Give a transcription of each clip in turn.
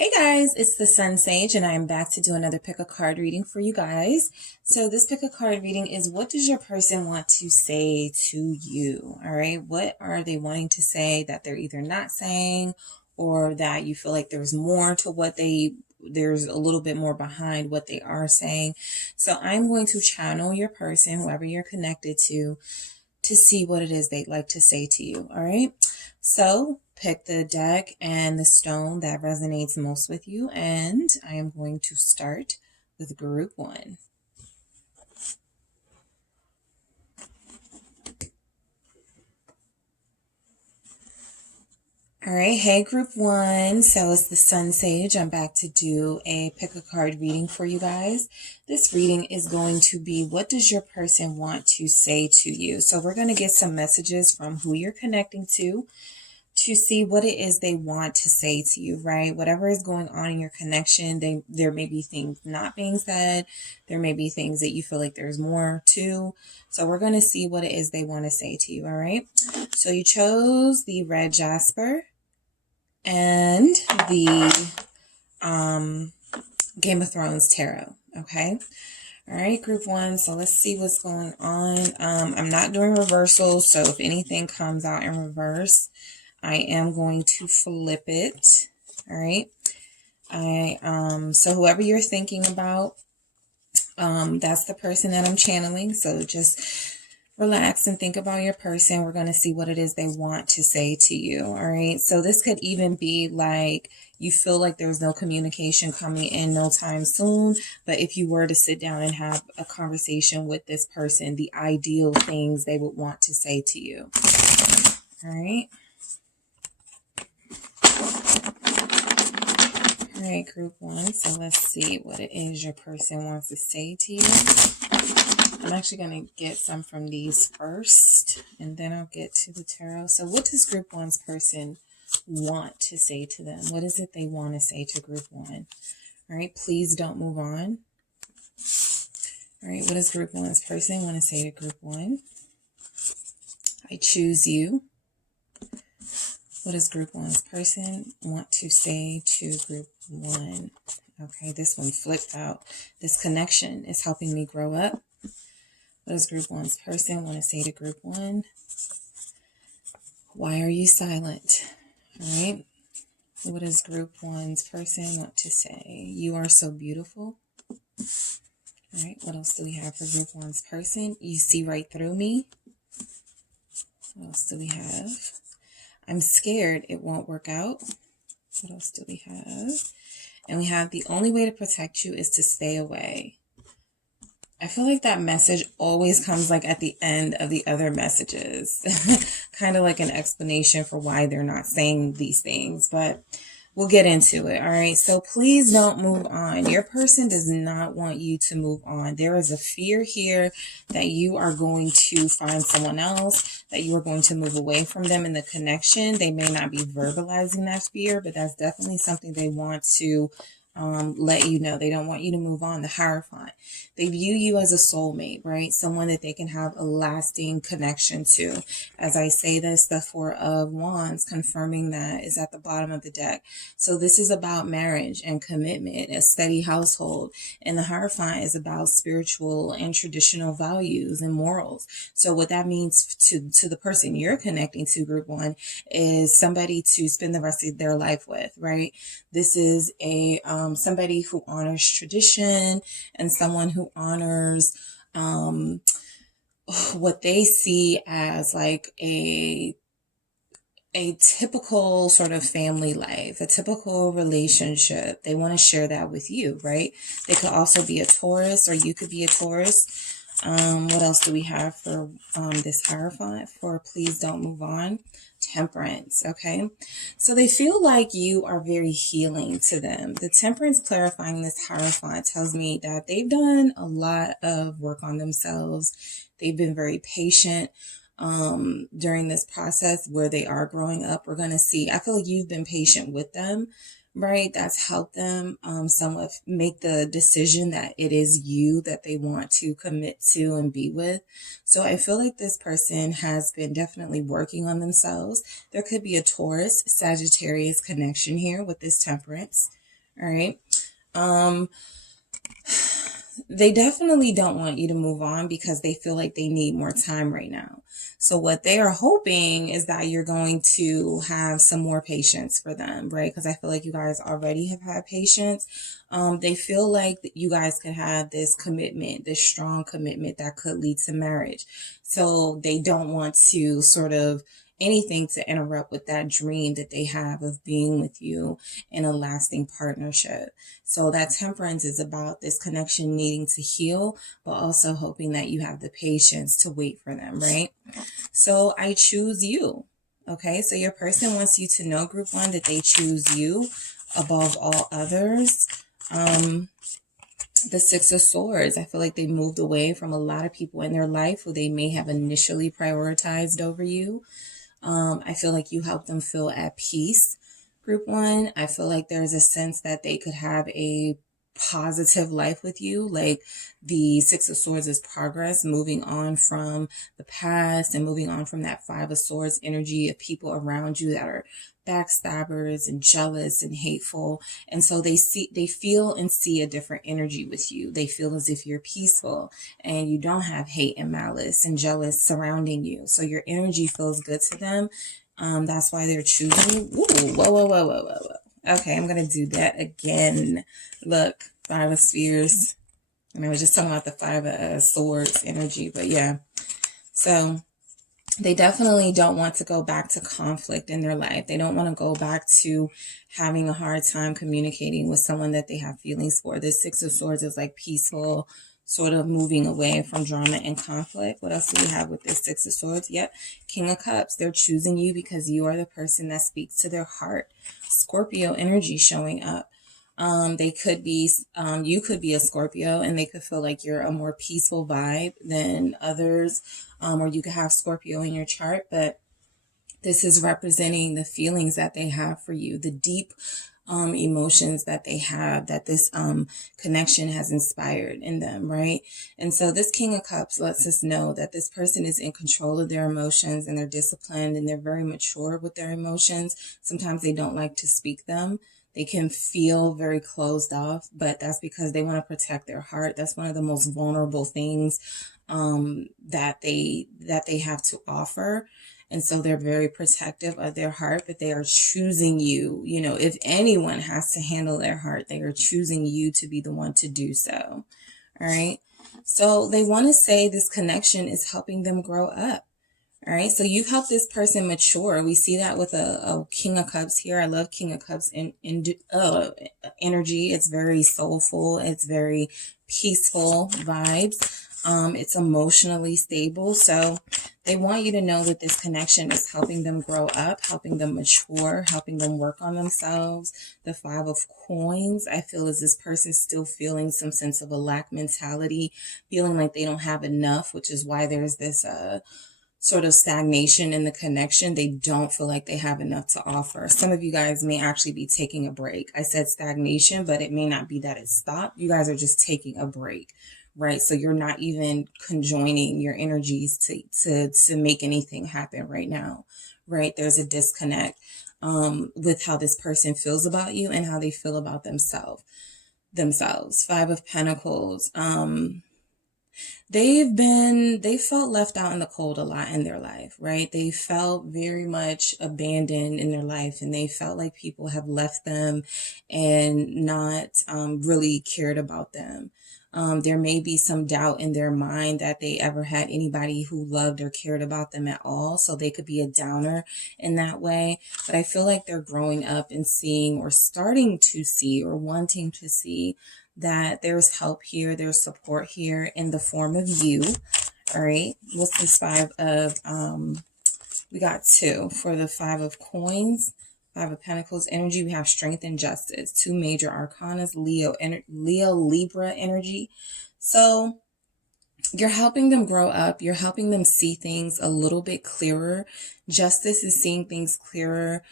Hey guys, it's the SunSage and I am back to do another pick a card reading for you guys. So this pick a card reading is, what does your person want to say to you? All right. What are they wanting to say that they're either not saying, or that you feel like there's more to there's a little bit more behind what they are saying. So I'm going to channel your person, whoever you're connected to see what it is they'd like to say to you. All right. So pick the deck and the stone that resonates most with you. And I am going to start with group one. All right. Hey, group one. So it's the SunSage. I'm back to do a pick a card reading for you guys. This reading is going to be, what does your person want to say to you? So we're going to get some messages from who you're connecting to see what it is they want to say to you, right? Whatever is going on in your connection, there may be things not being said. There may be things that you feel like there's more to. So we're going to see what it is they want to say to you, all right? So you chose the red jasper and the Game of Thrones tarot, okay? All right, group one. So let's see what's going on. I'm not doing reversals, so if anything comes out in reverse, I am going to flip it. All right. So whoever you're thinking about, that's the person that I'm channeling. So just relax and think about your person. We're going to see what it is they want to say to you. All right. So this could even be like, you feel like there's no communication coming in no time soon. But if you were to sit down and have a conversation with this person, the ideal things they would want to say to you. All right. All right, group one. So let's see what it is your person wants to say to you. I'm actually going to get some from these first, and then I'll get to the tarot. So what does group one's person want to say to them? What is it they want to say to group one? All right, please don't move on. All right, what does group one's person want to say to group one? I choose you. What does group one's person want to say to group one? Okay, this one flipped out. This connection is helping me grow up. What does group one's person want to say to group one? Why are you silent? All right. What does group one's person want to say? You are so beautiful. All right. What else do we have for group one's person? You see right through me. What else do we have? I'm scared it won't work out. What else do we have? And we have, the only way to protect you is to stay away. I feel like that message always comes like at the end of the other messages. Kind of like an explanation for why they're not saying these things, but we'll get into it. All right. So please don't move on. Your person does not want you to move on. There is a fear here that you are going to find someone else, that you are going to move away from them in the connection. They may not be verbalizing that fear, but that's definitely something they want to let you know. They don't want you to move on. The Hierophant. They view you as a soulmate, right? Someone that they can have a lasting connection to. As I say this, the Four of Wands confirming that is at the bottom of the deck. So this is about marriage and commitment, a steady household. And the Hierophant is about spiritual and traditional values and morals. So what that means to the person you're connecting to, group one, is somebody to spend the rest of their life with, right? This is a somebody who honors tradition and someone who honors what they see as like a typical sort of family life, a typical relationship. They want to share that with you, right? They could also be a Taurus, or you could be a Taurus. What else do we have for this Hierophant? For please don't move on. Temperance. Okay. So they feel like you are very healing to them. The Temperance clarifying this Hierophant tells me that they've done a lot of work on themselves. They've been very patient during this process where they are growing up. We're going to see, I feel like you've been patient with them, right? That's helped them somewhat make the decision that it is you that they want to commit to and be with. So I feel like this person has been definitely working on themselves. There could be a Taurus, Sagittarius connection here with this Temperance. All right. They definitely don't want you to move on because they feel like they need more time right now. So what they are hoping is that you're going to have some more patience for them, right? Because I feel like you guys already have had patience. They feel like you guys could have this commitment, this strong commitment that could lead to marriage. So they don't want to sort of anything to interrupt with that dream that they have of being with you in a lasting partnership. So that temperance is about this connection needing to heal, but also hoping that you have the patience to wait for them, right? So I choose you. Okay, so your person wants you to know, group one, that they choose you above all others. The Six of Swords, I feel like they moved away from a lot of people in their life who they may have initially prioritized over you. I feel like you help them feel at peace. Group one, I feel like there's a sense that they could have a positive life with you. Like the Six of Swords is progress, moving on from the past and moving on from that Five of Swords energy of people around you that are backstabbers and jealous and hateful. And so they feel and see a different energy with you. They feel as if you're peaceful and you don't have hate and malice and jealous surrounding you. So your energy feels good to them. That's why they're choosing you. Ooh, whoa. Okay, I'm going to do that again. Look, Five of Spears. And I was just talking about the Five of Swords energy, but yeah. So they definitely don't want to go back to conflict in their life. They don't want to go back to having a hard time communicating with someone that they have feelings for. This Six of Swords is like peaceful, sort of moving away from drama and conflict. What else do we have with this Six of Swords? Yep, King of Cups. They're choosing you because you are the person that speaks to their heart. Scorpio energy showing up. They could be, you could be a Scorpio and they could feel like you're a more peaceful vibe than others, or you could have Scorpio in your chart, but this is representing the feelings that they have for you, the deep emotions that they have, that this connection has inspired in them, right? And so this King of Cups lets us know that this person is in control of their emotions and they're disciplined and they're very mature with their emotions. Sometimes they don't like to speak them. They can feel very closed off, but that's because they want to protect their heart. That's one of the most vulnerable things that they have to offer. And so they're very protective of their heart, but they are choosing you. You know, if anyone has to handle their heart, they are choosing you to be the one to do so. All right. So they want to say this connection is helping them grow up. All right, so you've helped this person mature. We see that with a King of Cups here. I love King of Cups in energy. It's very soulful. It's very peaceful vibes. It's emotionally stable. So they want you to know that this connection is helping them grow up, helping them mature, helping them work on themselves. The Five of Coins, I feel, is this person still feeling some sense of a lack mentality, feeling like they don't have enough, which is why there's this sort of stagnation in the connection. They don't feel like they have enough to offer. Some of you guys may actually be taking a break. I said stagnation, but it may not be that it stopped. You guys are just taking a break, right? So you're not even conjoining your energies to make anything happen right now, right? There's a disconnect with how this person feels about you and how they feel about themselves. Five of Pentacles. They felt left out in the cold a lot in their life, right? They felt very much abandoned in their life and they felt like people have left them and not really cared about them. There may be some doubt in their mind that they ever had anybody who loved or cared about them at all. So they could be a downer in that way. But I feel like they're growing up and seeing or starting to see or wanting to see that there's help here, there's support here in the form of you. All right. What's this Five of, we got two for the Five of Coins, Five of Pentacles energy. We have Strength and Justice, two major arcanas, Leo, Libra energy. So you're helping them grow up. You're helping them see things a little bit clearer. Justice is seeing things clearer.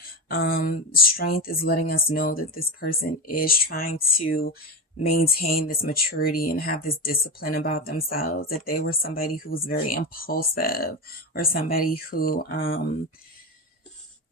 Strength is letting us know that this person is trying to maintain this maturity and have this discipline about themselves. If they were somebody who was very impulsive or somebody who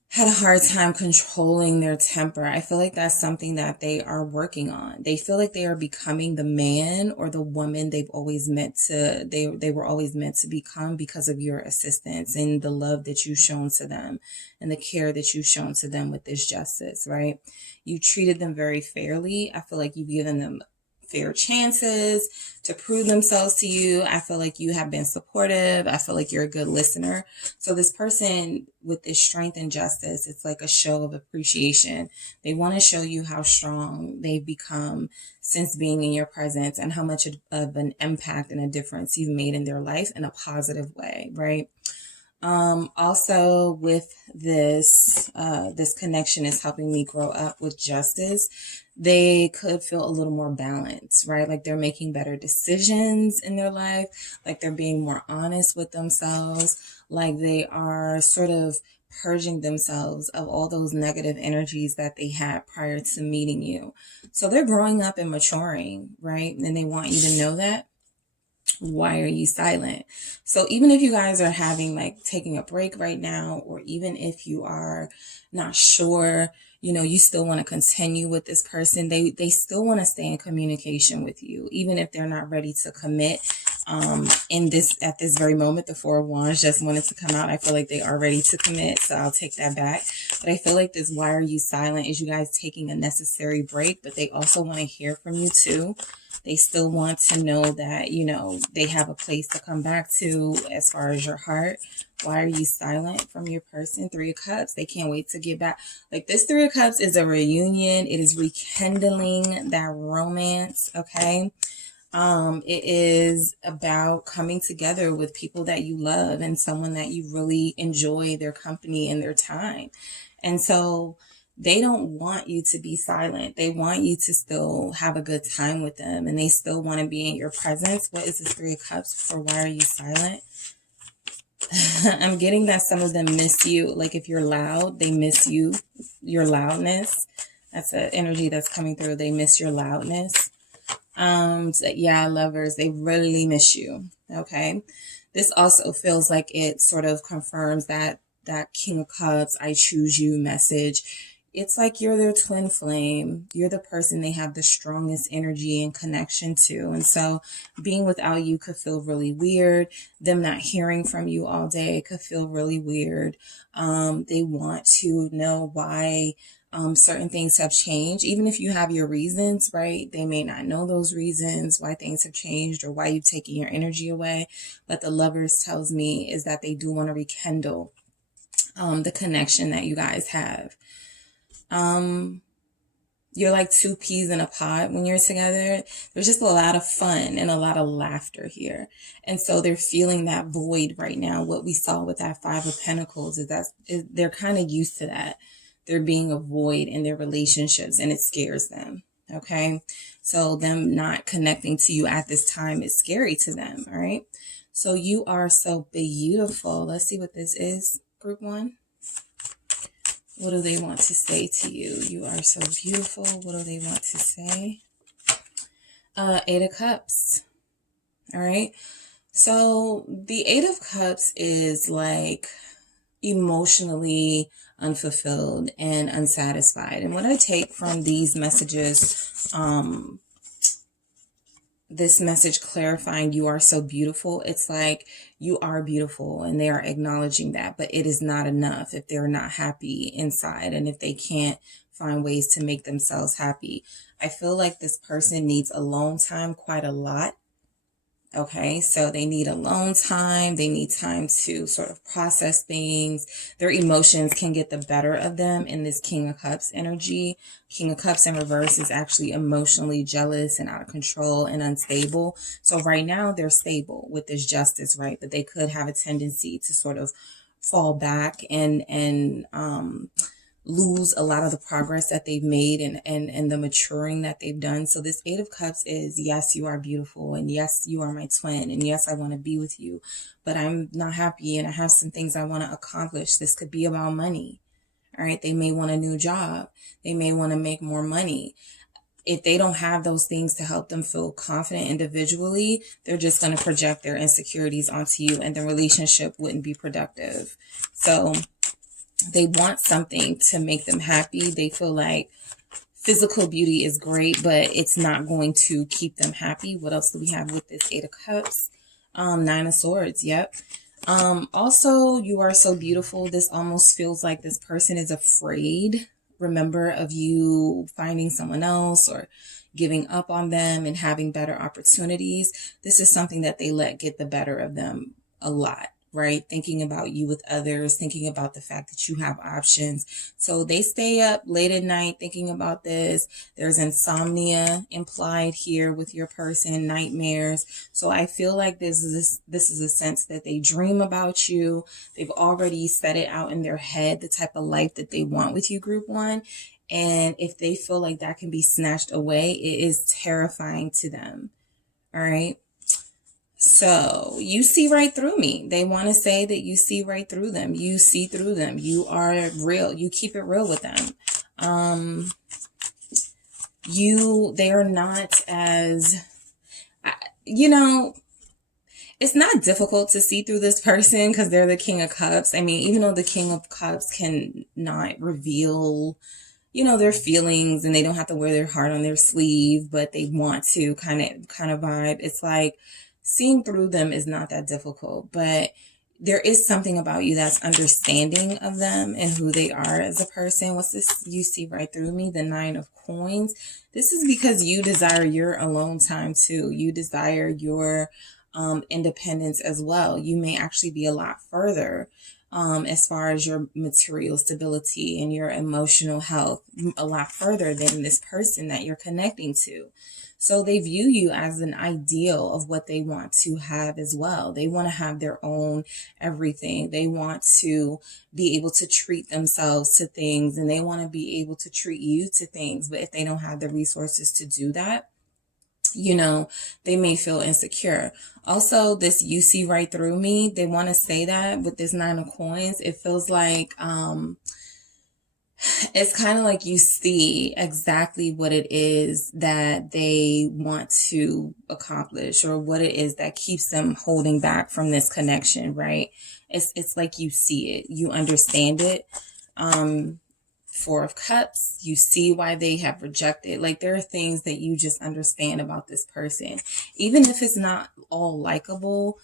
had a hard time controlling their temper. I feel like that's something that they are working on. They feel like they are becoming the man or the woman they've always meant to, they were always meant to become because of your assistance and the love that you've shown to them and the care that you've shown to them with this justice, right? You treated them very fairly. I feel like you've given them fair chances to prove themselves to you. I feel like you have been supportive. I feel like you're a good listener. So this person with this strength and justice, it's like a show of appreciation. They want to show you how strong they've become since being in your presence and how much of an impact and a difference you've made in their life in a positive way, right? Also with this, this connection is helping me grow up with justice. They could feel a little more balanced, right? Like they're making better decisions in their life. Like they're being more honest with themselves. Like they are sort of purging themselves of all those negative energies that they had prior to meeting you. So they're growing up and maturing, right? And they want you to know that. Why are you silent? So even if you guys are having like taking a break right now, or even if you are not sure, you know, you still want to continue with this person, they still want to stay in communication with you, even if they're not ready to commit. At this very moment, the Four of Wands just wanted to come out. I feel like they are ready to commit, so I'll take that back. But I feel like this why are you silent is you guys taking a necessary break, but they also want to hear from you too. They still want to know that, you know, they have a place to come back to as far as your heart. Why are you silent from your person? Three of Cups. They can't wait to get back. Like this Three of Cups is a reunion. It is rekindling that romance. Okay. It is about coming together with people that you love and someone that you really enjoy their company and their time. And so they don't want you to be silent. They want you to still have a good time with them, and they still want to be in your presence. What is this Three of Cups for? Why are you silent? I'm getting that some of them miss you. Like if you're loud, they miss you, your loudness. That's an energy that's coming through. They miss your loudness. So yeah, lovers, they really miss you. Okay. This also feels like it sort of confirms that King of Cups, I choose you message. It's like you're their twin flame. You're the person they have the strongest energy and connection to. And so being without you could feel really weird. Them not hearing from you all day could feel really weird. They want to know why certain things have changed. Even if you have your reasons, right? They may not know those reasons, why things have changed or why you've taken your energy away. But the Lovers tells me is that they do want to rekindle the connection that you guys have. You're like two peas in a pod when you're together. There's just a lot of fun and a lot of laughter here. And so they're feeling that void right now. What we saw with that Five of Pentacles is that they're kind of used to that. They're being a void in their relationships and it scares them. Okay. So them not connecting to you at this time is scary to them. All right. So you are so beautiful. Let's see what this is. Group one. What do they want to say to you? You are so beautiful. What do they want to say? Eight of Cups. All right. So the Eight of Cups is like emotionally unfulfilled and unsatisfied. And what I take from these messages, this message clarifying you are so beautiful, it's like you are beautiful and they are acknowledging that, but it is not enough if they're not happy inside and if they can't find ways to make themselves happy. I feel like this person needs alone time quite a lot. Okay, so they need alone time. They need time to sort of process things. Their emotions can get the better of them in this King of Cups energy. King of Cups in reverse is actually emotionally jealous and out of control and unstable. So right now they're stable with this justice, right? But they could have a tendency to sort of fall back and lose a lot of the progress that they've made and the maturing that they've done. So this Eight of Cups is, yes, you are beautiful. And yes, you are my twin. And yes, I want to be with you, but I'm not happy. And I have some things I want to accomplish. This could be about money. All right. They may want a new job. They may want to make more money. If they don't have those things to help them feel confident individually, they're just going to project their insecurities onto you and the relationship wouldn't be productive. So They want something to make them happy. They feel like physical beauty is great, but it's not going to keep them happy. What else do we have with this Eight of Cups? Nine of Swords. Yep. Also, you are so beautiful. This almost feels like this person is afraid, remember, of you finding someone else or giving up on them and having better opportunities. This is something that they let get the better of them a lot, right? Thinking about you with others, thinking about the fact that you have options. So they stay up late at night thinking about this. There's insomnia implied here with your person, nightmares. So I feel like this is a sense that they dream about you. They've already set it out in their head, the type of life that they want with you, group one. And if they feel like that can be snatched away, it is terrifying to them. All right. So you see right through me. They want to say that you see right through them. You see through them. You are real. You keep it real with them. They are not as, it's not difficult to see through this person because they're the King of Cups. I mean, even though the King of Cups can not reveal their feelings, and they don't have to wear their heart on their sleeve, but they want to kind of vibe. It's like seeing through them is not that difficult, but there is something about you that's understanding of them and who they are as a person. What's this? You see right through me, the Nine of Coins. This is because you desire your alone time too. You desire your independence as well. You may actually be a lot further as far as your material stability and your emotional health, a lot further than this person that you're connecting to. So they view you as an ideal of what they want to have as well. They want to have their own everything. They want to be able to treat themselves to things, and they want to be able to treat you to things. But if they don't have the resources to do that, they may feel insecure. Also, this you see right through me, they want to say that with this Nine of Coins. It feels like, it's kind of like you see exactly what it is that they want to accomplish, or what it is that keeps them holding back from this connection, right? It's like you see it, you understand it. Four of Cups, you see why they have rejected. Like, there are things that you just understand about this person. Even if it's not all likable,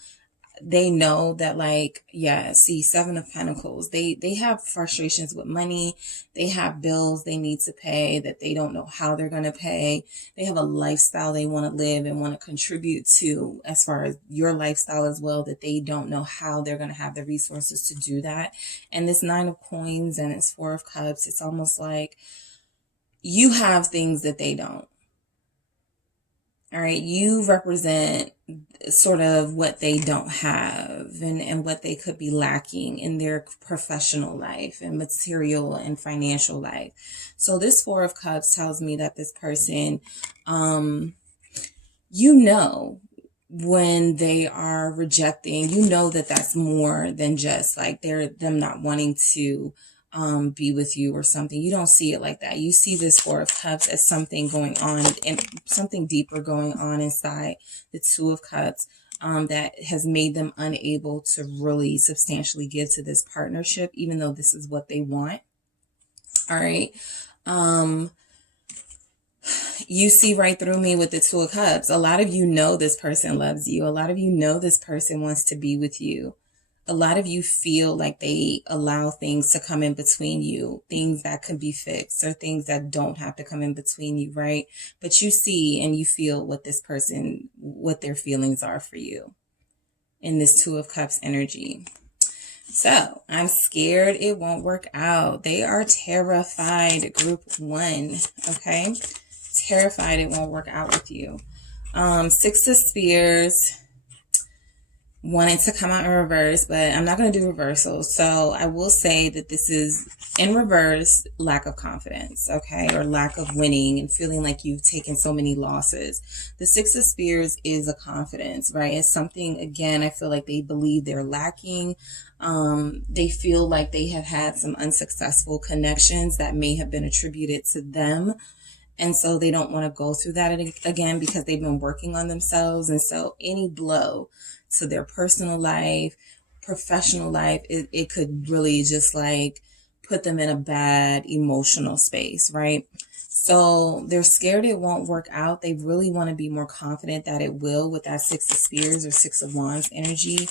they know that, like, yeah, see, Seven of Pentacles, they have frustrations with money. They have bills they need to pay that they don't know how they're going to pay. They have a lifestyle they want to live and want to contribute to, as far as your lifestyle as well, that they don't know how they're going to have the resources to do that. And this Nine of Coins and this Four of Cups, it's almost like you have things that they don't. All right, you represent sort of what they don't have, and what they could be lacking in their professional life and material and financial life. So this Four of Cups tells me that this person, when they are rejecting, that that's more than just like them not wanting to be with you or something. You don't see it like that. You see this Four of Cups as something going on, and something deeper going on inside the Two of Cups that has made them unable to really substantially give to this partnership, even though this is what they want. All right. You see right through me with the Two of Cups. A lot of you know this person loves you. A lot of you know this person wants to be with you. A lot of you feel like they allow things to come in between you, things that could be fixed, or things that don't have to come in between you, right? But you see and you feel what their feelings are for you in this Two of Cups energy. So I'm scared it won't work out. They are terrified, group one, okay? Terrified it won't work out with you. Six of Spears. Wanted to come out in reverse, but I'm not going to do reversals. So I will say that this is in reverse, lack of confidence, okay? Or lack of winning and feeling like you've taken so many losses. The Six of Spears is a confidence, right? It's something, again, I feel like they believe they're lacking. They feel like they have had some unsuccessful connections that may have been attributed to them. And so they don't want to go through that again because they've been working on themselves. And so any blow to their personal life, professional life, it could really just like put them in a bad emotional space, right? So they're scared it won't work out. They really want to be more confident that it will with that Six of Spears or Six of Wands energy.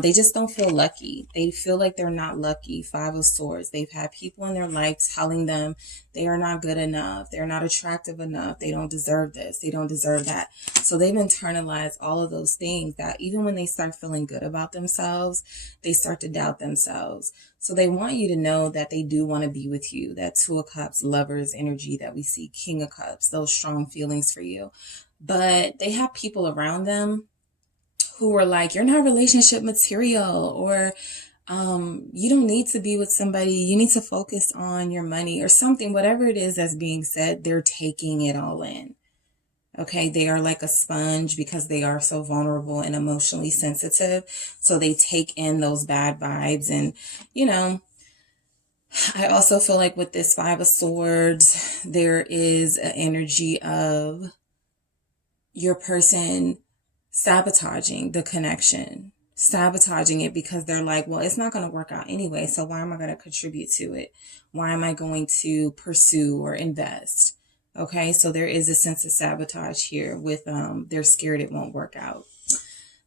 They just don't feel lucky. They feel like they're not lucky. Five of Swords. They've had people in their life telling them they are not good enough. They're not attractive enough. They don't deserve this. They don't deserve that. So they've internalized all of those things that even when they start feeling good about themselves, they start to doubt themselves. So they want you to know that they do want to be with you. That Two of Cups, Lovers energy that we see, King of Cups, those strong feelings for you. But they have people around them who are like, you're not relationship material, or you don't need to be with somebody. You need to focus on your money or something, whatever it is that's being said, they're taking it all in. Okay, they are like a sponge because they are so vulnerable and emotionally sensitive. So they take in those bad vibes. And, you know, I also feel like with this Five of Swords, there is an energy of your person sabotaging the connection, sabotaging it because they're like, well, it's not going to work out anyway. So why am I going to contribute to it? Why am I going to pursue or invest? Okay, so there is a sense of sabotage here with they're scared it won't work out.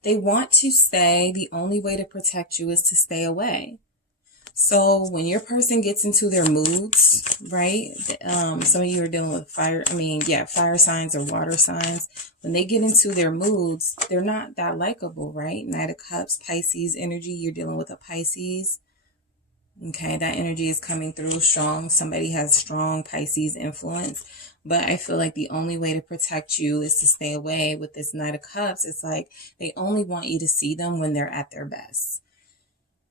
They want to stay. The only way to protect you is to stay away. So when your person gets into their moods, right? Some of you are dealing with fire signs or water signs. When they get into their moods, they're not that likable, right? Knight of Cups, Pisces energy. You're dealing with a Pisces. Okay, that energy is coming through strong. Somebody has strong Pisces influence. But I feel like the only way to protect you is to stay away. With this Knight of Cups, it's like they only want you to see them when they're at their best.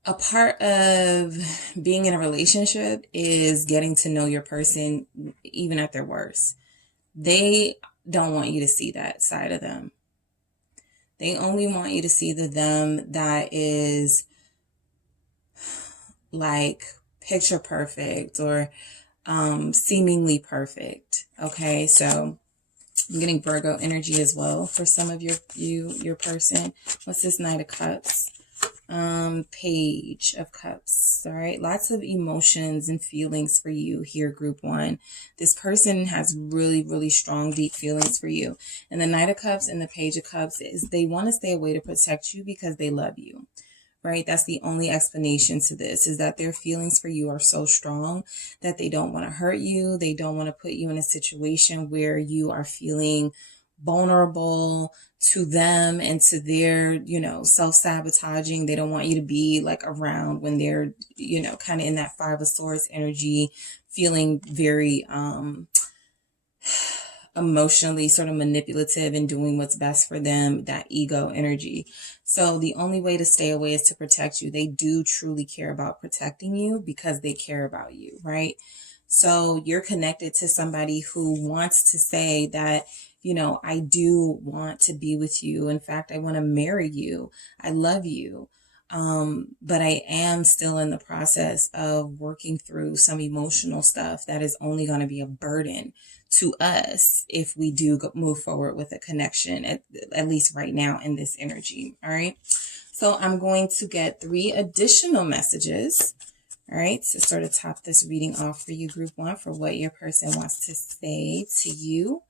A part of being in a relationship is getting to know your person even at their worst. They don't want you to see that side of them. They only want you to see the them that is like picture perfect or seemingly perfect. Okay, so I'm getting Virgo energy as well for some of your person. What's this Knight of Cups? Page of Cups. All right, lots of emotions and feelings for you here, group one. This person has really strong, deep feelings for you. And the Knight of Cups and the Page of Cups is they want to stay away to protect you because they love you. Right? That's the only explanation to this, is that their feelings for you are so strong that they don't want to hurt you. They don't want to put you in a situation where you are feeling vulnerable to them and to their, self-sabotaging. They don't want you to be like around when they're, kind of in that Five of Swords energy, feeling very, emotionally sort of manipulative and doing what's best for them, that ego energy. So the only way to stay away is to protect you. They do truly care about protecting you because they care about you, right? So you're connected to somebody who wants to say that, I do want to be with you. In fact, I want to marry you. I love you. But I am still in the process of working through some emotional stuff that is only going to be a burden to us if we do move forward with a connection, at least right now in this energy. All right. So I'm going to get 3 additional messages. All right. To sort of top this reading off for you, group one, for what your person wants to say to you.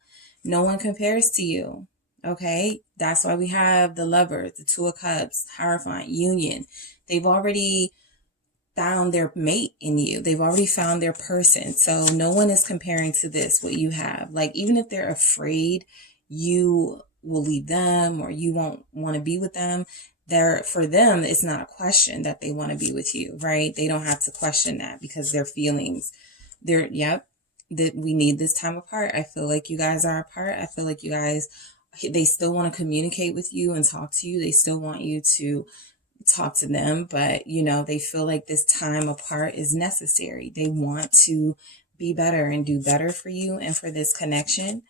No one compares to you. Okay. That's why we have the Lovers, the Two of Cups, Hierophant, Union. They've already found their mate in you. They've already found their person. So no one is comparing to this, what you have. Like, even if they're afraid you will leave them or you won't want to be with them, for them, it's not a question that they want to be with you, right? They don't have to question that because their feelings, that we need this time apart. I feel like you guys are apart. I feel like you guys, they still want to communicate with you and talk to you. They still want you to talk to them, but they feel like this time apart is necessary. They want to be better and do better for you and for this connection.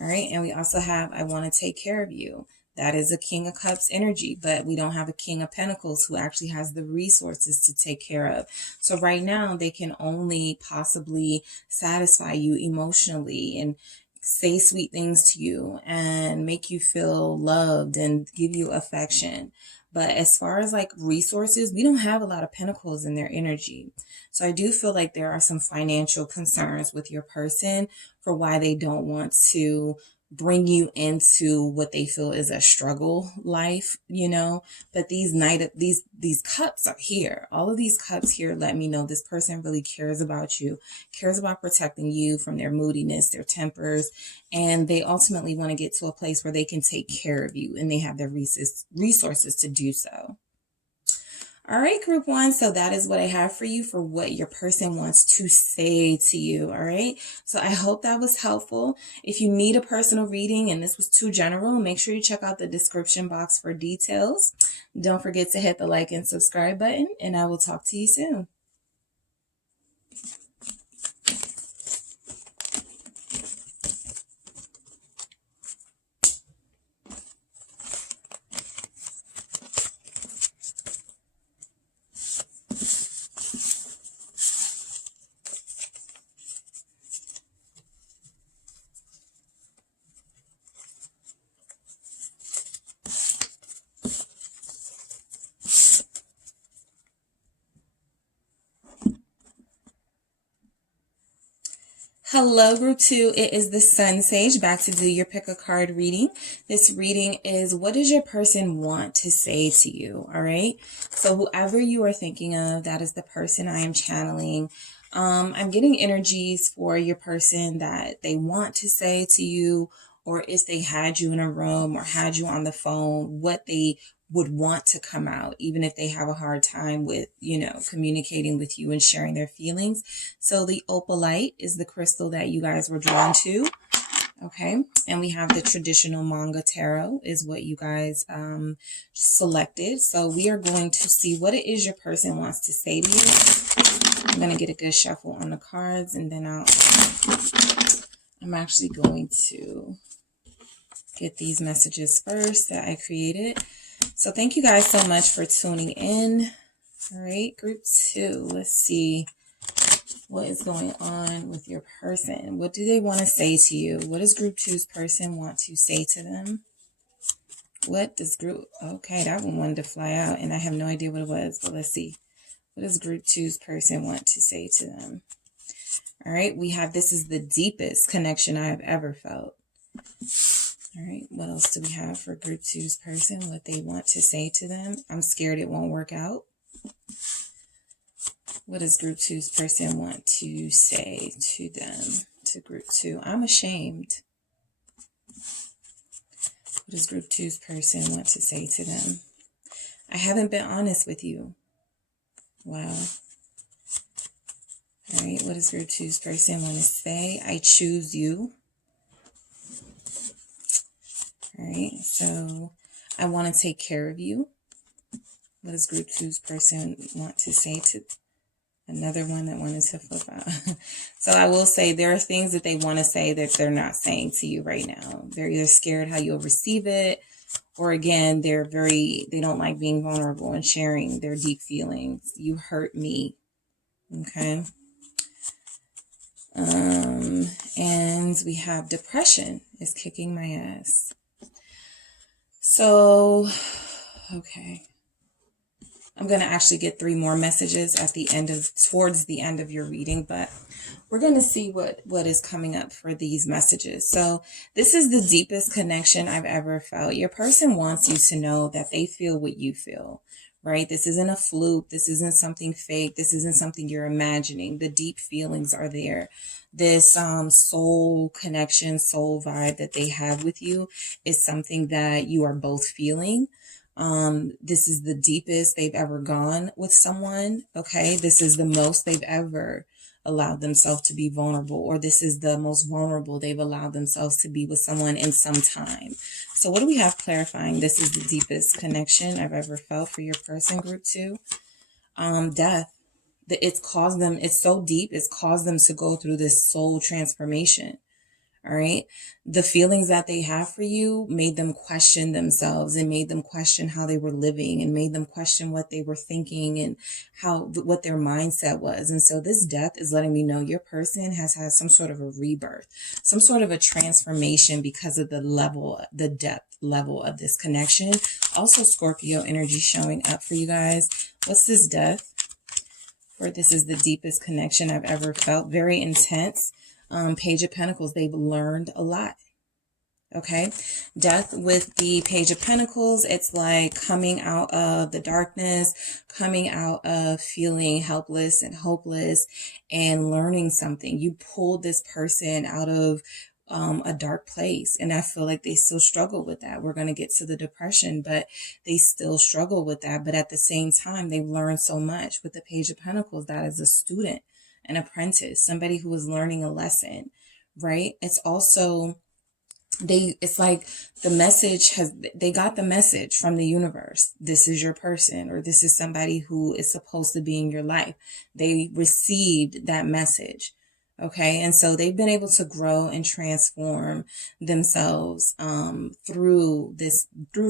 All right. And we also have, I want to take care of you. That is a King of Cups energy, but we don't have a King of Pentacles who actually has the resources to take care of. So right now they can only possibly satisfy you emotionally and say sweet things to you and make you feel loved and give you affection. But as far as like resources, we don't have a lot of pentacles in their energy. So I do feel like there are some financial concerns with your person for why they don't want to bring you into what they feel is a struggle life, you know. But these cups are here. All of these cups here let me know this person really cares about you, cares about protecting you from their moodiness, their tempers, and they ultimately want to get to a place where they can take care of you and they have the resources to do so. All right, group one. So that is what I have for you for what your person wants to say to you. All right. So I hope that was helpful. If you need a personal reading and this was too general, make sure you check out the description box for details. Don't forget to hit the like and subscribe button, and I will talk to you soon. Hello, group two. It is the SunSage back to do your pick a card reading. This reading is what does your person want to say to you? All right. So whoever you are thinking of, that is the person I am channeling. I'm getting energies for your person that they want to say to you, or if they had you in a room or had you on the phone, what they would want to come out, even if they have a hard time with, you know, communicating with you and sharing their feelings. So the opalite is the crystal that you guys were drawn to. Okay. And we have the traditional manga tarot is what you guys selected. So we are going to see what it is your person wants to say to you. I'm going to get a good shuffle on the cards, and then I'm actually going to get these messages first that I created. So thank you guys so much for tuning in. All right, group two. Let's see what is going on with your person. What do they want to say to you? What does group two's person want to say to them? What does group... Okay, that one wanted to fly out, and I have no idea what it was, but let's see. What does group two's person want to say to them? All right, we have this is the deepest connection I have ever felt. All right, what else do we have for group two's person? What they want to say to them? I'm scared it won't work out. What does group two's person want to say to them, to group two? I'm ashamed. What does group two's person want to say to them? I haven't been honest with you. Wow. All right, what does group two's person want to say? I choose you. All right, so I want to take care of you. What does group two's person want to say to another one that wanted to flip out? So I will say there are things that they want to say that they're not saying to you right now. They're either scared how you'll receive it, or again, they don't like being vulnerable and sharing their deep feelings. You hurt me. Okay. And we have depression is kicking my ass. So, okay. I'm going to actually get 3 more messages at the end towards the end of your reading, but we're going to see what is coming up for these messages. So this is the deepest connection I've ever felt. Your person wants you to know that they feel what you feel, right? This isn't a fluke. This isn't something fake. This isn't something you're imagining. The deep feelings are there. This soul connection, soul vibe that they have with you is something that you are both feeling. This is the deepest they've ever gone with someone. Okay. This is the most they've ever allowed themselves to be vulnerable, or this is the most vulnerable they've allowed themselves to be with someone in some time. So what do we have clarifying? This is the deepest connection I've ever felt for your person, group two. Death. It's so deep, it's caused them to go through this soul transformation. All right. The feelings that they have for you made them question themselves and made them question how they were living and made them question what they were thinking and what their mindset was. And so this death is letting me know your person has had some sort of a rebirth, some sort of a transformation because of the depth level of this connection. Also Scorpio energy showing up for you guys. What's this death? For this is the deepest connection I've ever felt. Very intense. Page of Pentacles, they've learned a lot. Okay. Death with the Page of Pentacles, it's like coming out of the darkness, coming out of feeling helpless and hopeless and learning something. You pulled this person out of a dark place. And I feel like they still struggle with that. We're going to get to the depression, but they still struggle with that. But at the same time, they've learned so much with the Page of Pentacles. That is a student, an apprentice, somebody who is learning a lesson, right? It's also, it's like they got the message from the universe. This is your person, or this is somebody who is supposed to be in your life. They received that message. Okay. And so they've been able to grow and transform themselves, through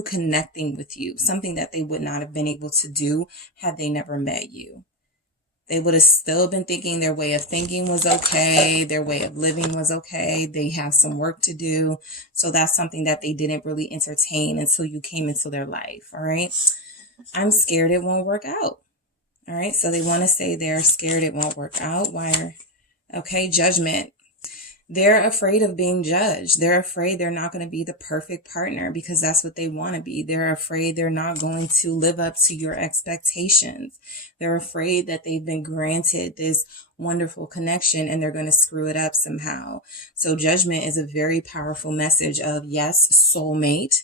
connecting with you, something that they would not have been able to do had they never met you. They would have still been thinking their way of thinking was okay. Their way of living was okay. They have some work to do. So that's something that they didn't really entertain until you came into their life. All right. I'm scared it won't work out. All right. So they want to say they're scared it won't work out. Okay. Judgment. They're afraid of being judged. They're afraid they're not going to be the perfect partner because that's what they want to be. They're afraid they're not going to live up to your expectations. They're afraid that they've been granted this wonderful connection and they're going to screw it up somehow. So judgment is a very powerful message of, yes, soulmate.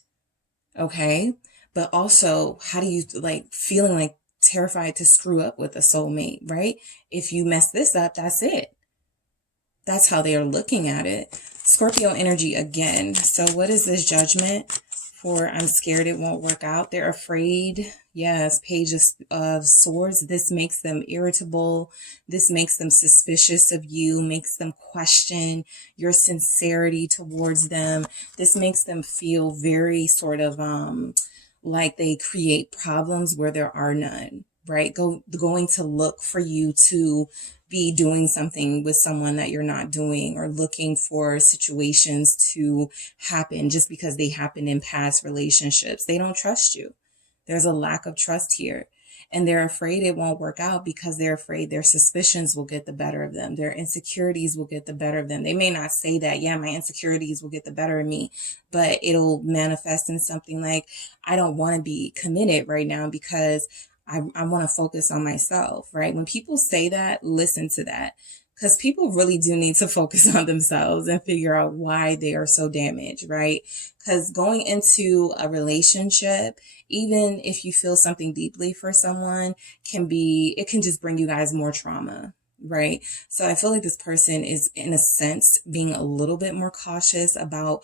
Okay. But also, how do you feeling like terrified to screw up with a soulmate, right? If you mess this up, that's it. That's how they are looking at it. Scorpio energy again. So what is this judgment for? I'm scared it won't work out. They're afraid. Yes, Page of Swords. This makes them irritable. This makes them suspicious of you, makes them question your sincerity towards them. This makes them feel very sort of like they create problems where there are none, right? Going to look for you to be doing something with someone that you're not doing, or looking for situations to happen just because they happened in past relationships. They don't trust you. There's a lack of trust here. And they're afraid it won't work out because they're afraid their suspicions will get the better of them. Their insecurities will get the better of them. They may not say that, yeah, my insecurities will get the better of me, but it'll manifest in something like, I don't want to be committed right now because I want to focus on myself, right? When people say that, listen to that, because people really do need to focus on themselves and figure out why they are so damaged, right? Because going into a relationship, even if you feel something deeply for someone, it can just bring you guys more trauma, right? So I feel like this person is, in a sense, being a little bit more cautious about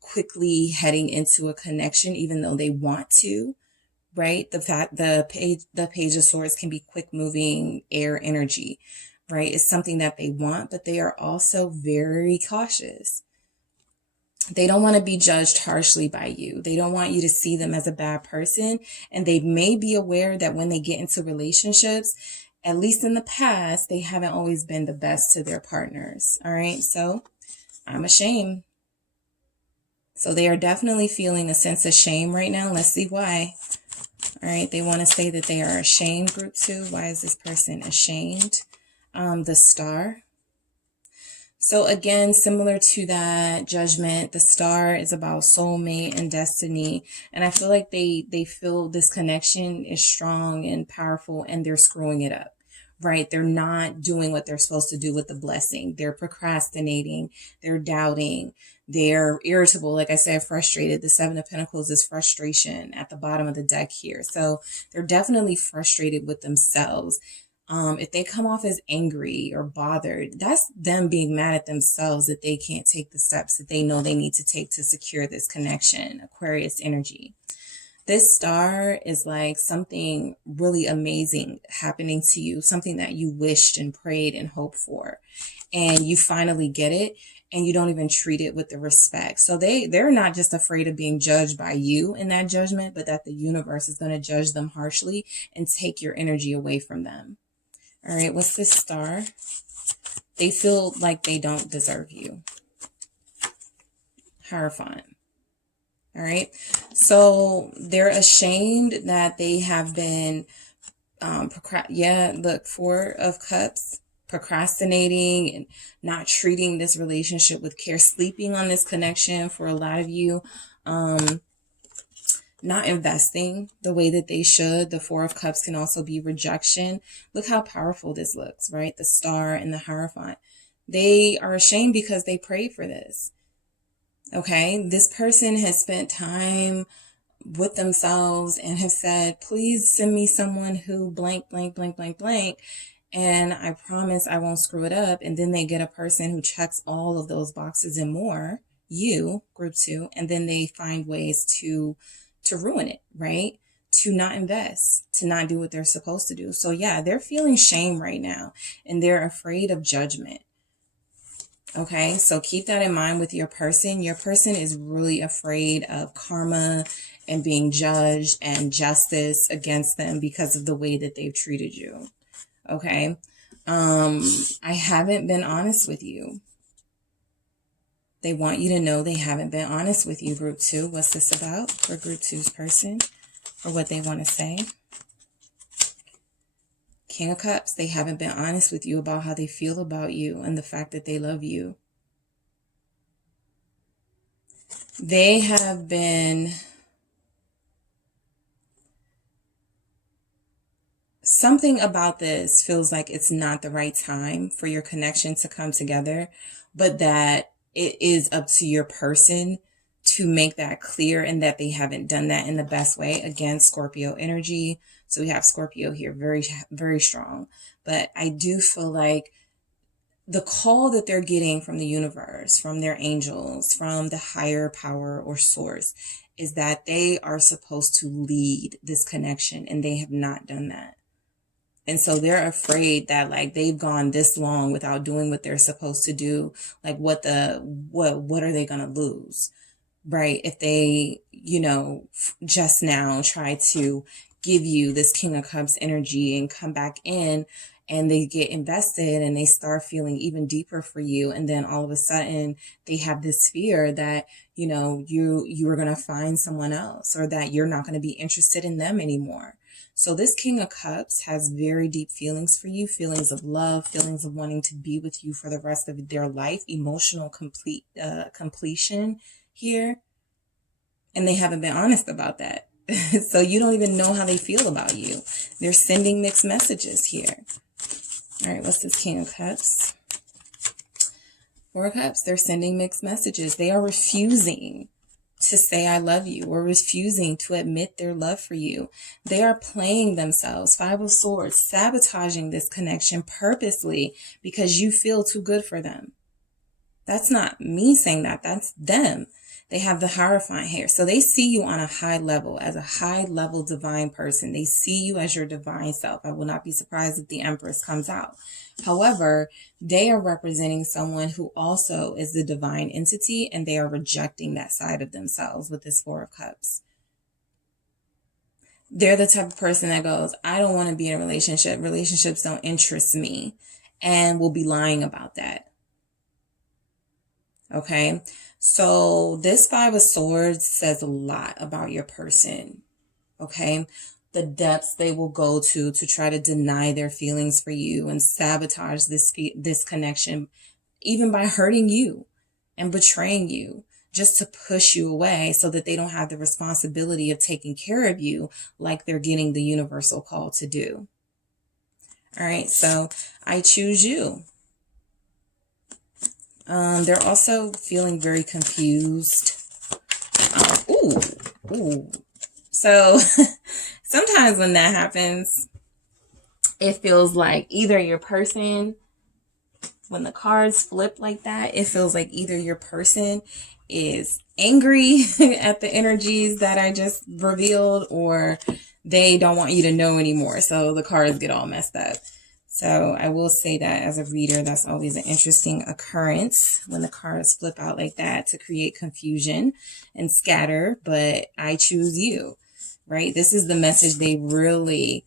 quickly heading into a connection, even though they want to. Right? The Page of Swords can be quick moving air energy, right? It's something that they want, but they are also very cautious. They don't want to be judged harshly by you. They don't want you to see them as a bad person. And they may be aware that when they get into relationships, at least in the past, they haven't always been the best to their partners. All right. So I'm ashamed. So they are definitely feeling a sense of shame right now. Let's see why. All right, they want to say that they are ashamed, group 2. Why is this person ashamed? The Star. So again, similar to that judgment, the Star is about soulmate and destiny. And I feel like they feel this connection is strong and powerful, and they're screwing it up, right? They're not doing what they're supposed to do with the blessing. They're procrastinating. They're doubting. They're irritable. Like I said, frustrated. The 7 of Pentacles is frustration at the bottom of the deck here. So they're definitely frustrated with themselves. If they come off as angry or bothered, that's them being mad at themselves that they can't take the steps that they know they need to take to secure this connection. Aquarius energy. This star is like something really amazing happening to you, something that you wished and prayed and hoped for, and you finally get it, and you don't even treat it with the respect. So they're not just afraid of being judged by you in that judgment, but that the universe is going to judge them harshly and take your energy away from them. All right, what's this star? They feel like they don't deserve you. Hierophant. All right, so they're ashamed that they have been, look, Four of Cups, procrastinating and not treating this relationship with care, sleeping on this connection for a lot of you, not investing the way that they should. The Four of Cups can also be rejection. Look how powerful this looks, right? The star and the Hierophant. They are ashamed because they prayed for this. Okay, this person has spent time with themselves and have said, please send me someone who blank, blank, blank, blank, blank, and I promise I won't screw it up. And then they get a person who checks all of those boxes and more, you, group 2, and then they find ways to ruin it, right? To not invest, to not do what they're supposed to do. So yeah, they're feeling shame right now, and they're afraid of judgment. Okay, so keep that in mind with your person. Your person is really afraid of karma and being judged and justice against them because of the way that they've treated you. Okay, I haven't been honest with you. They want you to know they haven't been honest with you, group 2. What's this about for group 2's person, or what they want to say? King of Cups, they haven't been honest with you about how they feel about you and the fact that they love you. They have been something about this feels like it's not the right time for your connection to come together, but that it is up to your person to make that clear, and that they haven't done that in the best way. Again, Scorpio energy. So we have Scorpio here, very, very strong. But I do feel like the call that they're getting from the universe, from their angels, from the higher power or source, is that they are supposed to lead this connection, and they have not done that. And so they're afraid that like they've gone this long without doing what they're supposed to do. Like what are they going to lose? Right? If they, just now try to give you this King of Cups energy and come back in, and they get invested and they start feeling even deeper for you. And then all of a sudden they have this fear that, you are going to find someone else, or that you're not going to be interested in them anymore. So this King of Cups has very deep feelings for you, feelings of love, feelings of wanting to be with you for the rest of their life, emotional completion here. And they haven't been honest about that. So you don't even know how they feel about you. They're sending mixed messages here. All right, what's this King of Cups? Four of Cups, they're sending mixed messages. They are refusing to say I love you, or refusing to admit their love for you. They are playing themselves. Five of Swords, sabotaging this connection purposely because you feel too good for them. That's not me saying that. That's them. They have the Hierophant here. So they see you on a high level, as a high level divine person. They see you as your divine self. I will not be surprised if the Empress comes out. However, they are representing someone who also is the divine entity, and they are rejecting that side of themselves with this Four of Cups. They're the type of person that goes, I don't want to be in a relationship. Relationships don't interest me, and will be lying about that. Okay, so this Five of Swords says a lot about your person. Okay, the depths they will go to try to deny their feelings for you and sabotage this connection, even by hurting you and betraying you, just to push you away so that they don't have the responsibility of taking care of you like they're getting the universal call to do. All right, so I choose you. They're also feeling very confused. So sometimes when that happens, it feels like either your person, when the cards flip like that, it feels like either your person is angry at the energies that I just revealed, or they don't want you to know anymore. So the cards get all messed up. So I will say that as a reader, that's always an interesting occurrence when the cards flip out like that, to create confusion and scatter. But I choose you, right? This is the message they really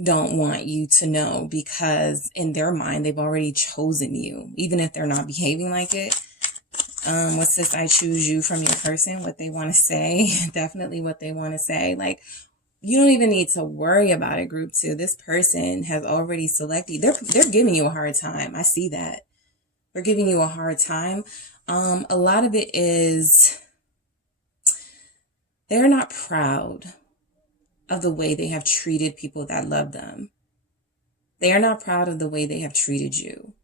don't want you to know, because in their mind, they've already chosen you, even if they're not behaving like it. What's this? I choose you from your person, what they want to say. Definitely what they want to say. Like, you don't even need to worry about it, group 2. This person has already selected. They're giving you a hard time. I see that. They're giving you a hard time. A lot of it is they're not proud of the way they have treated people that love them. They are not proud of the way they have treated you.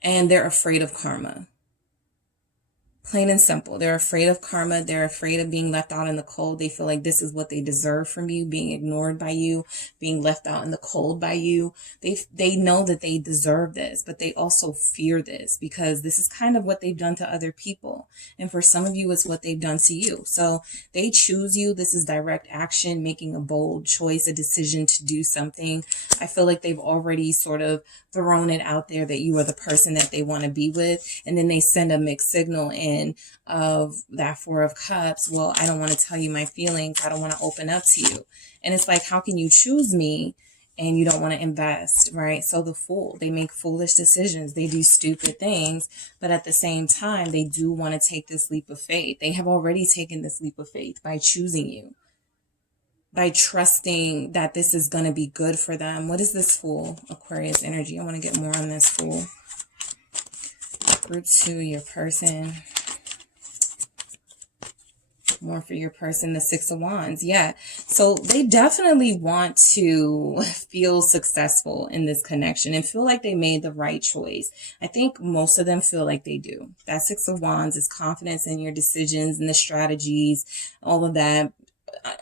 And they're afraid of karma. Plain and simple. They're afraid of karma. They're afraid of being left out in the cold. They feel like this is what they deserve from you, being ignored by you, being left out in the cold by you. They know that they deserve this, but they also fear this, because this is kind of what they've done to other people. And for some of you, it's what they've done to you. So they choose you. This is direct action, making a bold choice, a decision to do something. I feel like they've already sort of thrown it out there that you are the person that they want to be with. And then they send a mixed signal in of that 4 of Cups. Well, I don't want to tell you my feelings. I don't want to open up to you. And it's like, how can you choose me and you don't want to invest, right? So the Fool, they make foolish decisions. They do stupid things, but at the same time, they do want to take this leap of faith. They have already taken this leap of faith by choosing you, by trusting that this is going to be good for them. What is this Fool? Aquarius energy. I want to get more on this Fool. Group 2, your person. More for your person, the 6 of Wands. Yeah. So they definitely want to feel successful in this connection and feel like they made the right choice. I think most of them feel like they do. That 6 of Wands is confidence in your decisions and the strategies, all of that.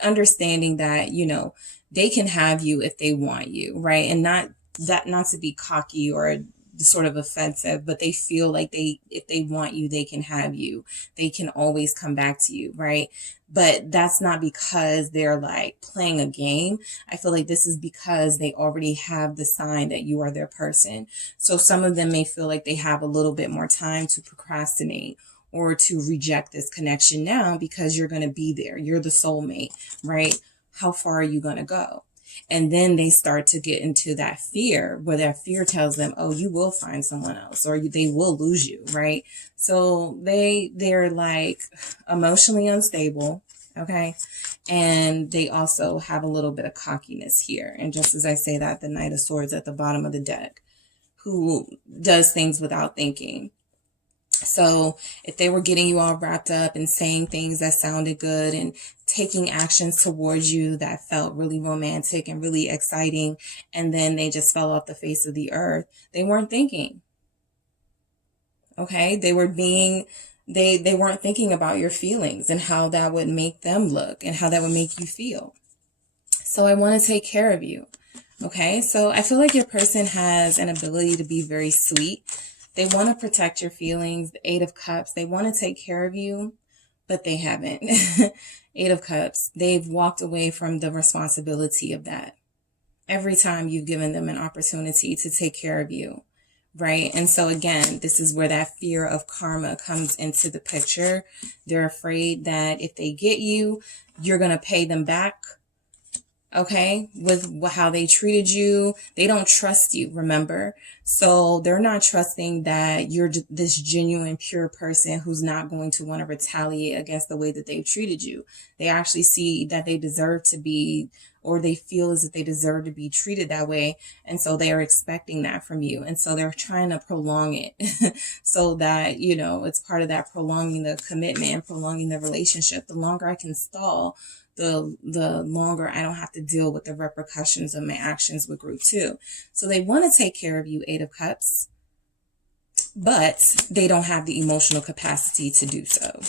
Understanding that, you know, they can have you if they want you, right? And not to be cocky or sort of offensive, but they feel like if they want you, they can have you. They can always come back to you, right? But that's not because they're like playing a game. I feel like this is because they already have the sign that you are their person. So some of them may feel like they have a little bit more time to procrastinate or to reject this connection now, because you're going to be there. You're the soulmate, right? How far are you going to go? And then they start to get into that fear, where that fear tells them, oh, you will find someone else, or they will lose you, right? So they're like emotionally unstable, okay? And they also have a little bit of cockiness here. And just as I say that, the Knight of Swords at the bottom of the deck, who does things without thinking. So if they were getting you all wrapped up and saying things that sounded good and taking actions towards you that felt really romantic and really exciting, and then they just fell off the face of the earth, they weren't thinking. Okay? They weren't thinking about your feelings and how that would make them look and how that would make you feel. So I want to take care of you. Okay? So I feel like your person has an ability to be very sweet. They want to protect your feelings. The 8 of Cups, they want to take care of you, but they haven't. 8 of Cups, they've walked away from the responsibility of that. Every time you've given them an opportunity to take care of you, right? And so again, this is where that fear of karma comes into the picture. They're afraid that if they get you, you're going to pay them back. Okay, with how they treated you. They don't trust you, remember? So they're not trusting that you're this genuine, pure person who's not going to want to retaliate against the way that they've treated you. They actually see that they deserve to be, or they feel as if they deserve to be treated that way. And so they are expecting that from you. And so they're trying to prolong it so that, you know, it's part of that prolonging the commitment and prolonging the relationship. The longer I can stall, the longer I don't have to deal with the repercussions of my actions with group 2. So they want to take care of you, 8 of Cups, but they don't have the emotional capacity to do so.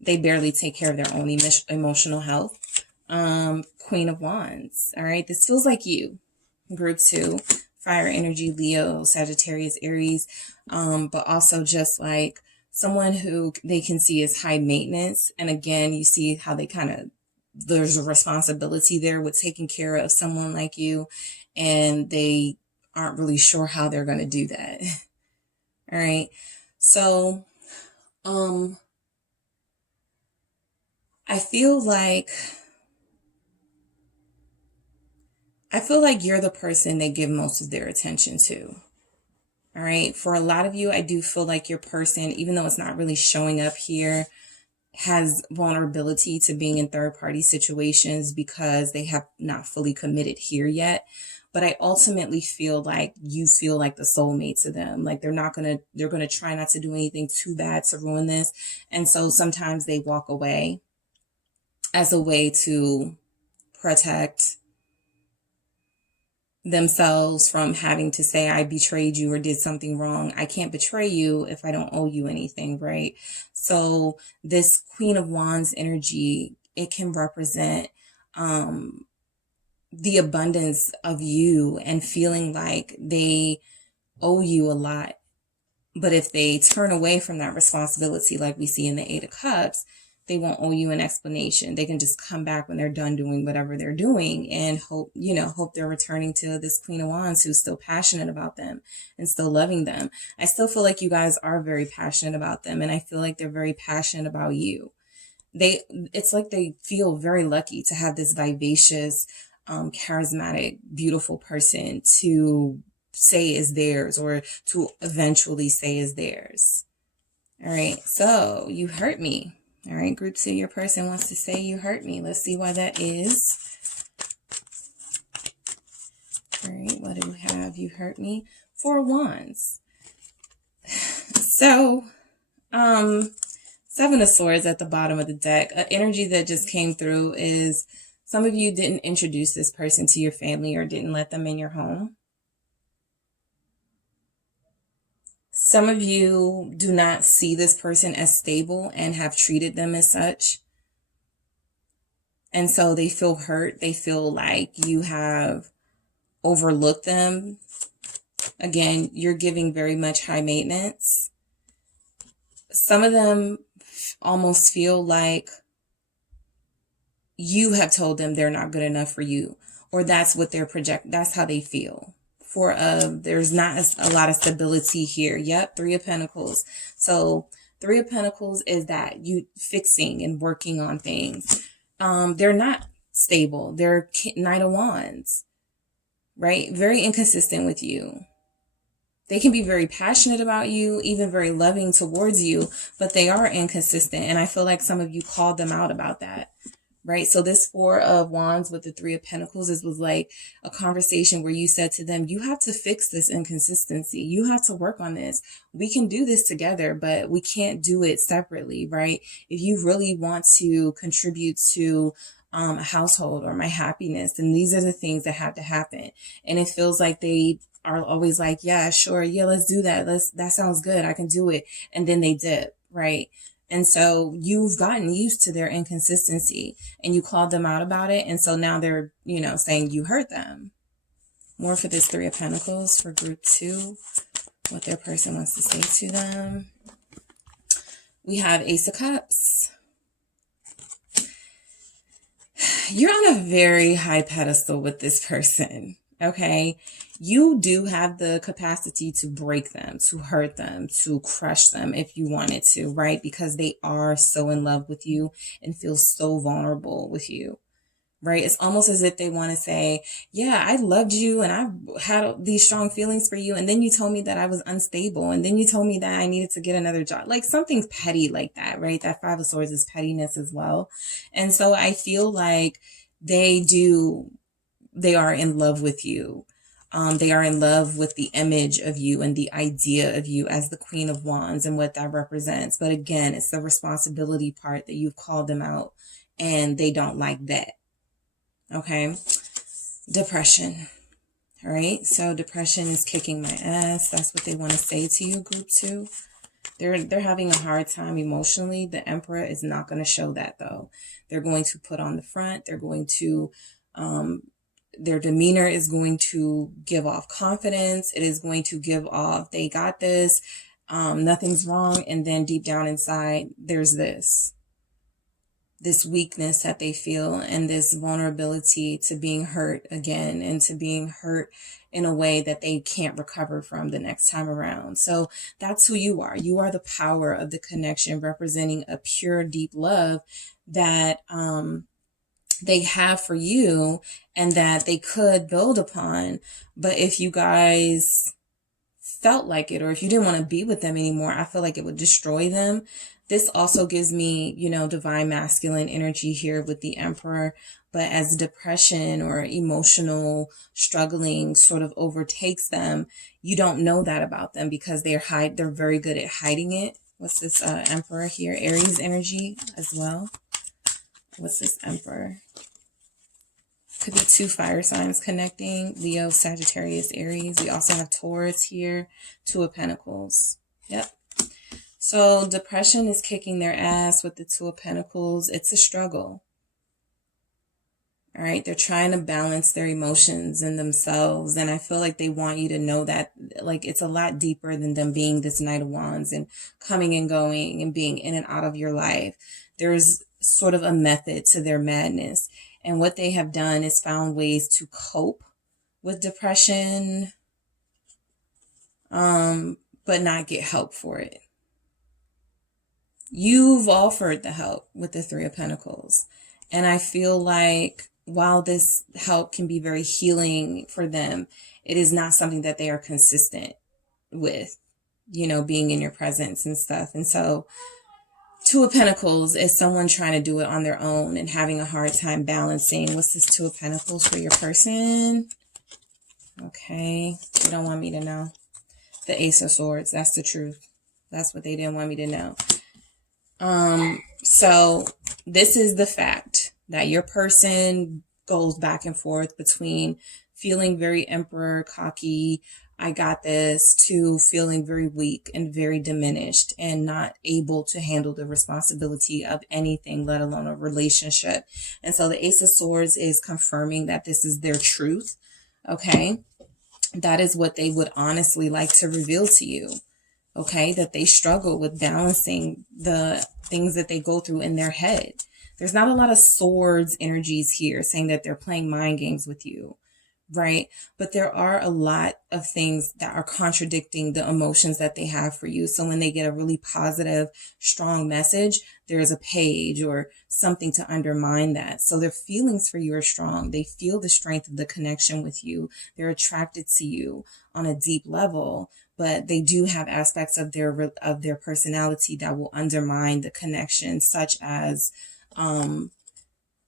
They barely take care of their own emotional health. Queen of Wands. All right. This feels like you, group 2, fire energy, Leo, Sagittarius, Aries, but also just like someone who they can see as high maintenance. And again, you see how they there's a responsibility there with taking care of someone like you, and they aren't really sure how they're going to do that. All right. So, I feel like you're the person they give most of their attention to. All right. For a lot of you, I do feel like your person, even though it's not really showing up here, has vulnerability to being in third-party situations because they have not fully committed here yet. But I ultimately feel like you feel like the soulmate to them. Like they're going to try not to do anything too bad to ruin this. And so sometimes they walk away as a way to protect themselves from having to say, I betrayed you or did something wrong. I can't betray you if I don't owe you anything, right? So this Queen of Wands energy, it can represent the abundance of you and feeling like they owe you a lot. But if they turn away from that responsibility, like we see in the Eight of Cups, they won't owe you an explanation. They can just come back when they're done doing whatever they're doing and hope they're returning to this Queen of Wands who's still passionate about them and still loving them. I still feel like you guys are very passionate about them, and I feel like they're very passionate about you. It's like they feel very lucky to have this vivacious, charismatic, beautiful person to say is theirs, or to eventually say is theirs. All right, so you hurt me. All right, group 2, your person wants to say you hurt me. Let's see why that is. All right, what do we have? You hurt me. 4 of Wands. So, 7 of Swords at the bottom of the deck. An energy that just came through is some of you didn't introduce this person to your family or didn't let them in your home. Some of you do not see this person as stable and have treated them as such. And so they feel hurt. They feel like you have overlooked them. Again, you're giving very much high maintenance. Some of them almost feel like you have told them they're not good enough for you, or that's what they're that's how they feel. There's not a lot of stability here. Yep, 3 of Pentacles. So 3 of Pentacles is that you fixing and working on things. They're not stable. They're Knight of Wands, right? Very inconsistent with you. They can be very passionate about you, even very loving towards you, but they are inconsistent. And I feel like some of you called them out about that. Right. So this 4 of Wands with the 3 of Pentacles was like a conversation where you said to them, you have to fix this inconsistency. You have to work on this. We can do this together, but we can't do it separately. Right. If you really want to contribute to a household or my happiness, then these are the things that have to happen. And it feels like they are always like, yeah, sure. Yeah, let's do that. That sounds good. I can do it. And then they dip. Right. And so you've gotten used to their inconsistency and you called them out about it. And so now they're, saying you hurt them. More for this 3 of Pentacles for group 2, what their person wants to say to them. We have Ace of Cups. You're on a very high pedestal with this person. Okay. You do have the capacity to break them, to hurt them, to crush them if you wanted to, right? Because they are so in love with you and feel so vulnerable with you, right? It's almost as if they want to say, yeah, I loved you and I had these strong feelings for you. And then you told me that I was unstable. And then you told me that I needed to get another job, like something petty like that, right? That 5 of Swords is pettiness as well. And so I feel like they are in love with you. They are in love with the image of you and the idea of you as the Queen of Wands and what that represents. But again, it's the responsibility part that you've called them out and they don't like that. Okay. Depression. All right. So depression is kicking my ass. That's what they want to say to you, group 2. They're having a hard time emotionally. The Emperor is not going to show that though. They're going to put on the front. They're going to, their demeanor is going to give off confidence. It is going to give off, they got this. nothing's wrong. And then deep down inside, there's this weakness that they feel and this vulnerability to being hurt again and to being hurt in a way that they can't recover from the next time around. So that's who you are. You are the power of the connection, representing a pure, deep love that they have for you and that they could build upon. But if you guys felt like it, or if you didn't want to be with them anymore, I feel like it would destroy them. This also gives me, divine masculine energy here with the Emperor. But as depression or emotional struggling sort of overtakes them, you don't know that about them because they're very good at hiding it. What's this Emperor here? Aries energy as well. What's this Emperor? Could be 2 fire signs connecting. Leo, Sagittarius, Aries. We also have Taurus here. 2 of Pentacles. Yep. So depression is kicking their ass with the 2 of Pentacles. It's a struggle. All right. They're trying to balance their emotions and themselves. And I feel like they want you to know that, like, it's a lot deeper than them being this Knight of Wands and coming and going and being in and out of your life. There's sort of a method to their madness. And what they have done is found ways to cope with depression, but not get help for it. You've offered the help with the 3 of Pentacles. And I feel like while this help can be very healing for them, it is not something that they are consistent with, being in your presence and stuff. And so 2 of Pentacles is someone trying to do it on their own and having a hard time balancing. What's this 2 of Pentacles for your person? Okay. They don't want me to know. The Ace of Swords. That's the truth. That's what they didn't want me to know. So this is the fact that your person goes back and forth between feeling very Emperor, cocky, I got this, to feeling very weak and very diminished and not able to handle the responsibility of anything, let alone a relationship. And so the Ace of Swords is confirming that this is their truth. Okay. That is what they would honestly like to reveal to you. Okay. That they struggle with balancing the things that they go through in their head. There's not a lot of swords energies here saying that they're playing mind games with you. Right. But there are a lot of things that are contradicting the emotions that they have for you. So when they get a really positive, strong message, there is a page or something to undermine that. So their feelings for you are strong. They feel the strength of the connection with you. They're attracted to you on a deep level, but they do have aspects of their personality that will undermine the connection, such as,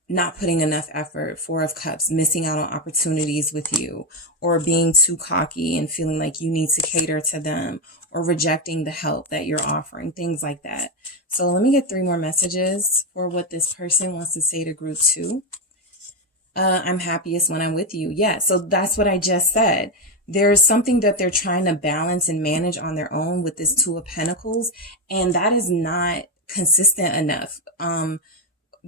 not putting enough effort, 4 of Cups, missing out on opportunities with you, or being too cocky and feeling like you need to cater to them, or rejecting the help that you're offering, things like that. So let me get 3 more messages for what this person wants to say to group 2. I'm happiest when I'm with you. Yeah, so that's what I just said. There's something that they're trying to balance and manage on their own with this 2 of Pentacles, and that is not consistent enough.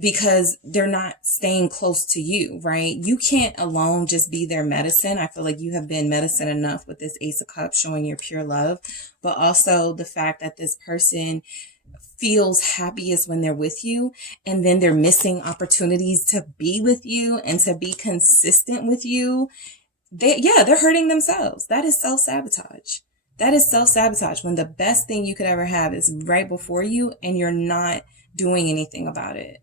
Because they're not staying close to you, right? You can't alone just be their medicine. I feel like you have been medicine enough with this Ace of Cups showing your pure love, but also the fact that this person feels happiest when they're with you, and then they're missing opportunities to be with you and to be consistent with you. They're hurting themselves. That is self-sabotage. That is self-sabotage when the best thing you could ever have is right before you and you're not doing anything about it.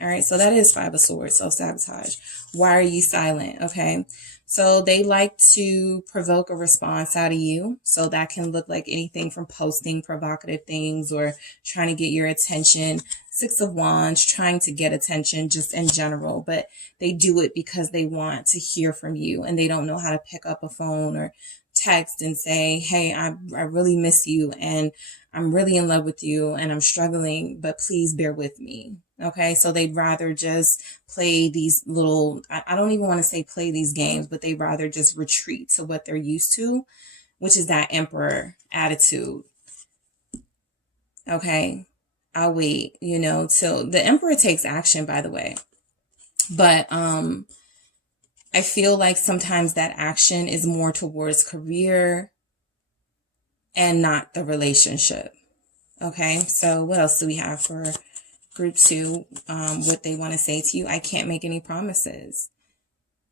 All right. So that is 5 of Swords, self-sabotage. Why are you silent? Okay. So they like to provoke a response out of you. So that can look like anything from posting provocative things or trying to get your attention. 6 of Wands, trying to get attention just in general, but they do it because they want to hear from you and they don't know how to pick up a phone or text and say, hey, I really miss you and I'm really in love with you and I'm struggling, but please bear with me. Okay, so they'd rather just play these little, I don't even want to say play these games, but they'd rather just retreat to what they're used to, which is that Emperor attitude. Okay, I'll wait, till the Emperor takes action, by the way. But I feel like sometimes that action is more towards career, and not the relationship. Okay, so what else do we have for group 2? What they want to say to you. I can't make any promises.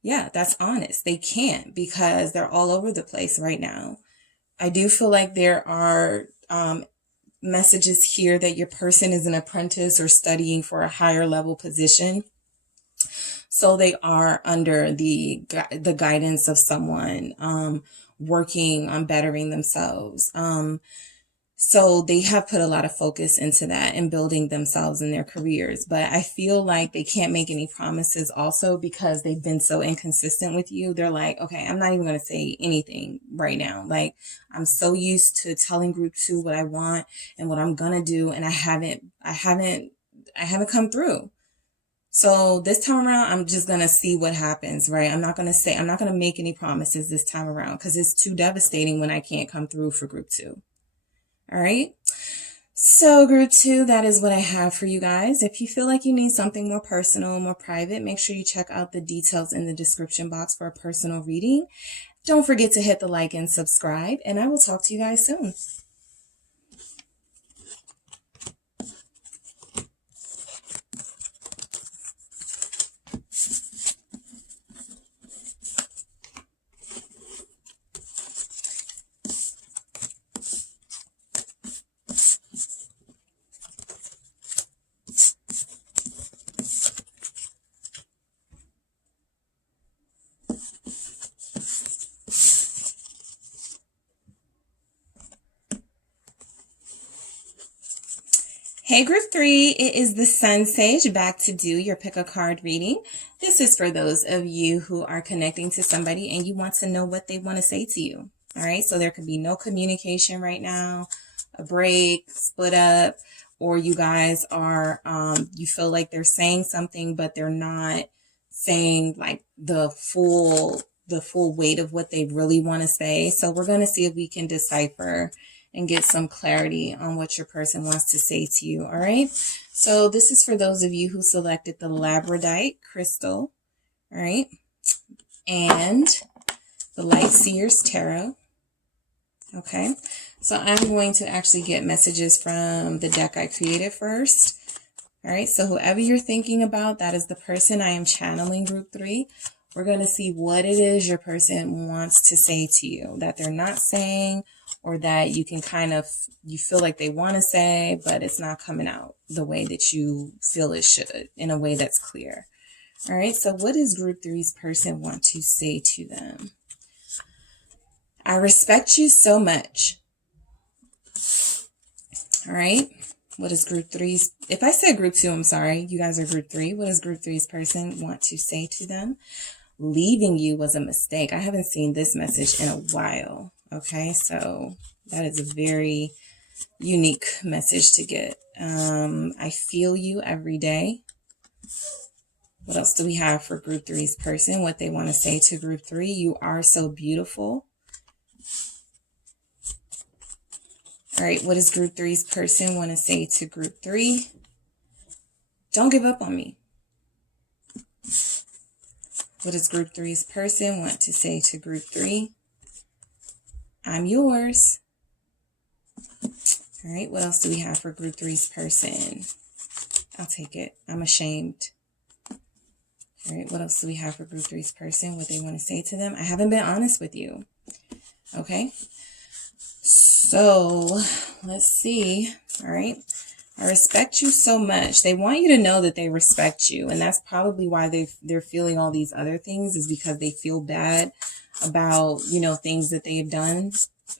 Yeah, that's honest. They can't, because they're all over the place right now. I do feel like there are messages here that your person is an apprentice or studying for a higher level position. So they are under the guidance of someone working on bettering themselves. So they have put a lot of focus into that and building themselves in their careers. But I feel like they can't make any promises also because they've been so inconsistent with you. They're like, okay, I'm not even going to say anything right now. Like, I'm so used to telling group 2 what I want and what I'm going to do. And I haven't come through. So this time around, I'm just going to see what happens, right? I'm not going to make any promises this time around because it's too devastating when I can't come through for group 2. All right. So group 2, that is what I have for you guys. If you feel like you need something more personal, more private, make sure you check out the details in the description box for a personal reading. Don't forget to hit the like and subscribe, and I will talk to you guys soon. Hey group 3, it is the SunSage back to do your pick a card reading. This is for those of you who are connecting to somebody and you want to know what they want to say to you. All right, so there could be no communication right now, a break, split up, or you guys are, you feel like they're saying something, but they're not saying like the full weight of what they really want to say. So we're going to see if we can decipher and get some clarity on what your person wants to say to you. All right. So this is for those of you who selected the labradorite crystal. All right. And the Light Seers Tarot. Okay. So I'm going to actually get messages from the deck I created first. All right. So whoever you're thinking about, that is the person I am channeling group 3. We're going to see what it is your person wants to say to you that they're not saying, or that you can you feel like they want to say, but it's not coming out the way that you feel it should, in a way that's clear. All right. So what does group 3's person want to say to them? I respect you so much. All right. What does group 3's, if I said group 2, I'm sorry, you guys are group 3. What does group 3's person want to say to them? Leaving you was a mistake. I haven't seen this message in a while. Okay, so that is a very unique message to get. I feel you every day. What else do we have for group 3's person? What they want to say to group 3? You are so beautiful. All right, what does group 3's person want to say to group 3? Don't give up on me. What does group 3's person want to say to group 3? I'm yours. All right, what else do we have for group 3's person? I'll take it. I'm ashamed. All right, what else do we have for group 3's person? What they want to say to them? I haven't been honest with you. Okay. So let's see. All right. I respect you so much. They want you to know that they respect you. And that's probably why they're feeling all these other things, is because they feel bad about, you know, things that they have done,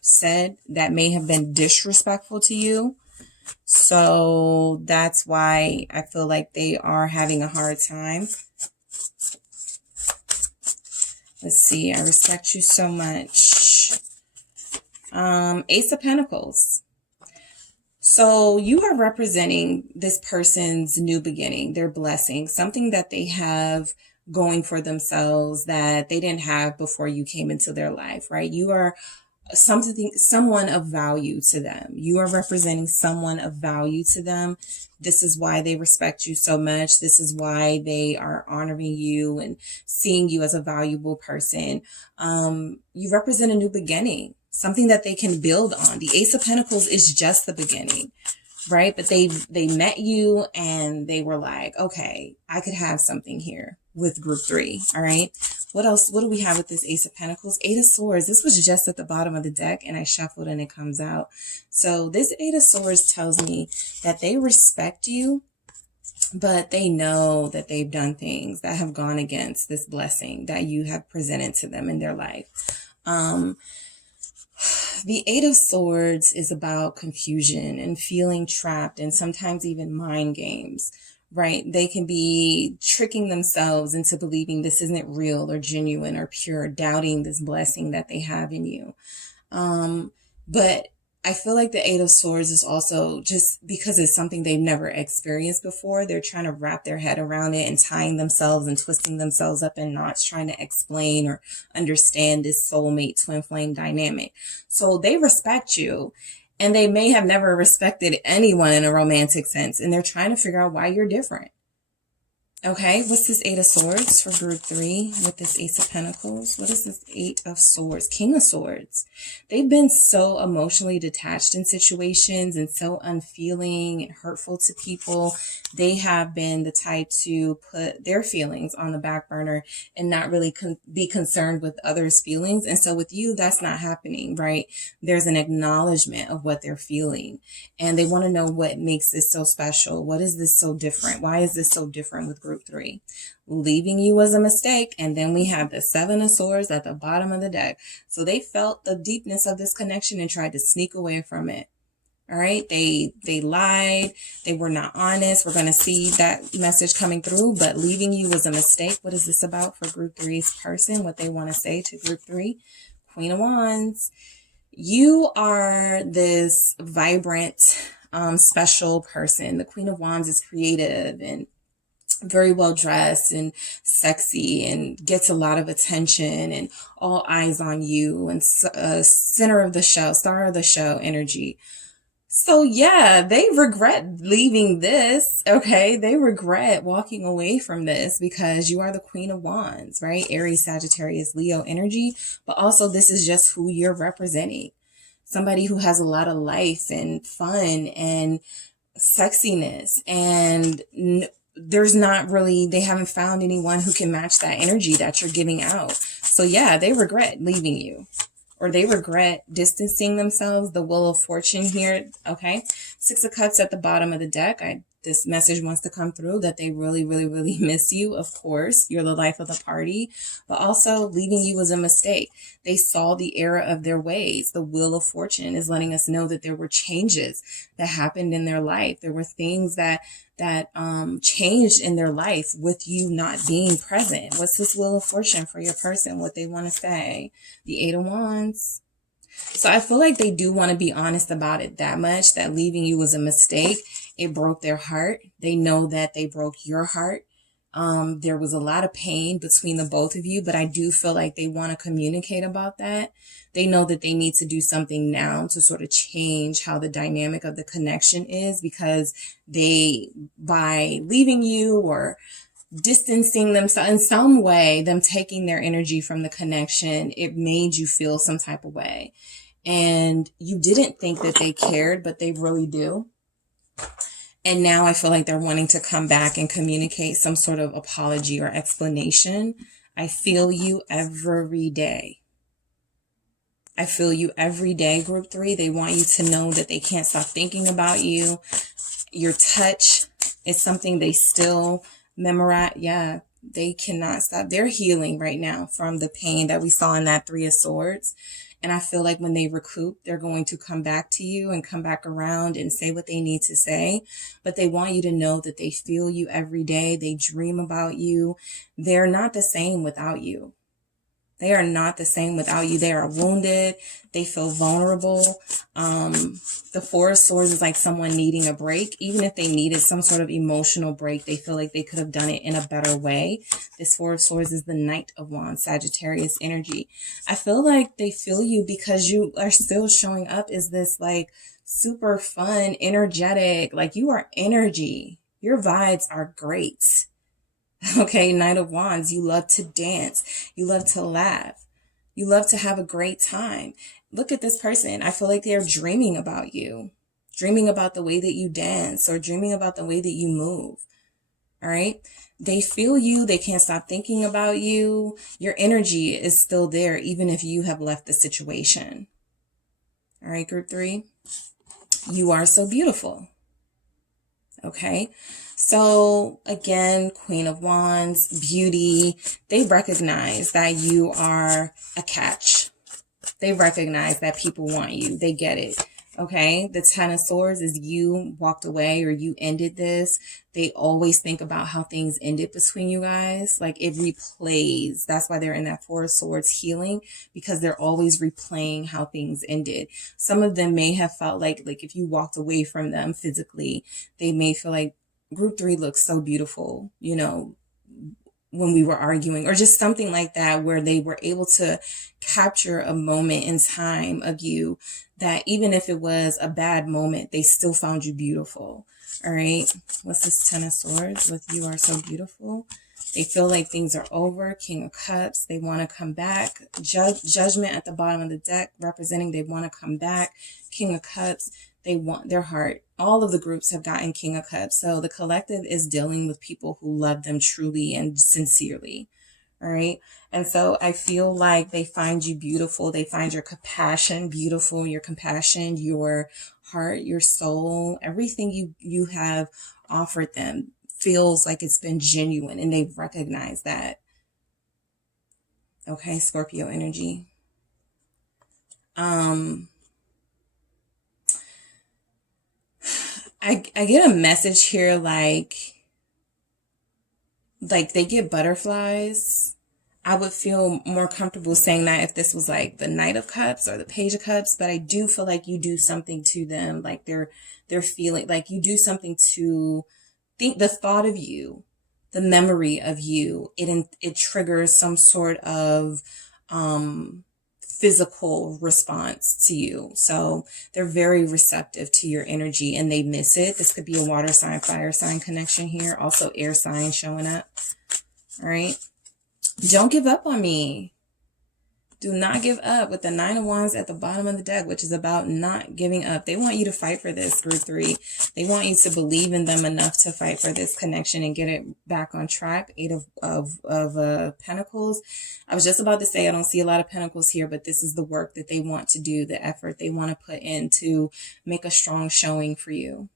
said that may have been disrespectful to you. So that's why I feel like they are having a hard time. Let's see. I respect you so much. Ace of Pentacles. So you are representing this person's new beginning, their blessing, something that they have going for themselves that they didn't have before you came into their life, right? You are someone of value to them. You are representing someone of value to them. This is why they respect you so much. This is why they are honoring you and seeing you as a valuable person. You represent a new beginning. something that they can build on. The Ace of Pentacles is just the beginning, right? But they met you and they were like, okay, I could have something here with group 3. All right. What else? What do we have with this Ace of Pentacles? 8 of Swords. This was just at the bottom of the deck and I shuffled and it comes out. So this 8 of Swords tells me that they respect you, but they know that they've done things that have gone against this blessing that you have presented to them in their life. The 8 of Swords is about confusion and feeling trapped and sometimes even mind games, right? They can be tricking themselves into believing this isn't real or genuine or pure, doubting this blessing that they have in you. But I feel like the 8 of Swords is also, just because it's something they've never experienced before, they're trying to wrap their head around it and tying themselves and twisting themselves up in knots, trying to explain or understand this soulmate twin flame dynamic. So they respect you, and they may have never respected anyone in a romantic sense, and they're trying to figure out why you're different. Okay, what's this 8 of Swords for group 3 with this Ace of Pentacles? What is this 8 of Swords? King of Swords. They've been so emotionally detached in situations and so unfeeling and hurtful to people. They have been the type to put their feelings on the back burner and not really be concerned with others' feelings. And so with you, that's not happening, right? There's an acknowledgement of what they're feeling. And they want to know what makes this so special. What is this so different? Why is this so different with group 3? Leaving you was a mistake. And then we have the 7 of Swords at the bottom of the deck. So they felt the deepness of this connection and tried to sneak away from it. All right. They lied. They were not honest. We're going to see that message coming through, but leaving you was a mistake. What is this about for group 3's person? What they want to say to group 3? Queen of Wands. You are this vibrant, special person. The Queen of Wands is creative and very well dressed and sexy and gets a lot of attention and all eyes on you and center of the show, star of the show energy. So yeah, they regret leaving this, okay? They regret walking away from this because you are the Queen of Wands, right? Aries, Sagittarius, Leo energy, but also this is just who you're representing. Somebody who has a lot of life and fun and sexiness, and there's not really, they haven't found anyone who can match that energy that you're giving out. So yeah, they regret leaving you. Or they regret distancing themselves. The Wheel of Fortune here, okay? 6 of Cups at the bottom of the deck. This message wants to come through that they really, really, really miss you. Of course, you're the life of the party. But also, leaving you was a mistake. They saw the error of their ways. The Wheel of Fortune is letting us know that there were changes that happened in their life. There were things that changed in their life with you not being present. What's this Wheel of Fortune for your person? What they want to say? The 8 of Wands. So I feel like they do want to be honest about it that much, that leaving you was a mistake. It broke their heart. They know that they broke your heart. There was a lot of pain between the both of you, but I do feel like they want to communicate about that. They know that they need to do something now to sort of change how the dynamic of the connection is, because by leaving you or distancing themselves in some way, them taking their energy from the connection, it made you feel some type of way. And you didn't think that they cared, but they really do. And now I feel like they're wanting to come back and communicate some sort of apology or explanation. I feel you every day. I feel you every day, group 3. They want you to know that they can't stop thinking about you. Your touch is something they still memorize. Yeah, they cannot stop. They're healing right now from the pain that we saw in that 3 of Swords. And I feel like when they recoup, they're going to come back to you and come back around and say what they need to say. But they want you to know that they feel you every day. They dream about you. They're not the same without you. They are not the same without you. They are wounded. They feel vulnerable. The 4 of Swords is like someone needing a break. Even if they needed some sort of emotional break, they feel like they could have done it in a better way. This 4 of Swords is the Knight of Wands, Sagittarius energy. I feel like they feel you because you are still showing up as this like super fun, energetic, like you are energy. Your vibes are great. Okay, Knight of Wands, you love to dance. You love to laugh. You love to have a great time. Look at this person. I feel like they're dreaming about you, dreaming about the way that you dance or dreaming about the way that you move. All right. They feel you. They can't stop thinking about you. Your energy is still there, even if you have left the situation. All right, group 3. You are so beautiful. Okay. So again, Queen of Wands, beauty. They recognize that you are a catch. They recognize that people want you. They get it. Okay. The 10 of Swords is you walked away or you ended this. They always think about how things ended between you guys. Like it replays. That's why they're in that 4 of Swords healing, because they're always replaying how things ended. Some of them may have felt like if you walked away from them physically, they may feel like group 3 looks so beautiful, you know, when we were arguing, or just something like that, where they were able to capture a moment in time of you that even if it was a bad moment, they still found you beautiful. All right. What's this 10 of Swords with you are so beautiful? They feel like things are over. King of Cups. They want to come back. Judgment at the bottom of the deck, representing they want to come back. King of Cups. They want their heart. All of the groups have gotten King of Cups. So the collective is dealing with people who love them truly and sincerely. All right. And so I feel like they find you beautiful. They find your compassion beautiful, your compassion, your heart, your soul, everything you have offered them feels like it's been genuine, and they've recognized that. Okay. Scorpio energy. I get a message here like they get butterflies. I would feel more comfortable saying that if this was like the Knight of Cups or the Page of Cups, but I do feel like you do something to them, like they're feeling like you do something to think the thought of you, the memory of you, it triggers some sort of physical response to you. So they're very receptive to your energy and they miss it. This could be a water sign, fire sign connection here. Also air sign showing up. All right. Don't give up on me. Do not give up with the 9 of Wands at the bottom of the deck, which is about not giving up. They want you to fight for this, group 3. They want you to believe in them enough to fight for this connection and get it back on track. 8 of Pentacles. I was just about to say I don't see a lot of Pentacles here, but this is the work that they want to do, the effort they want to put in to make a strong showing for you.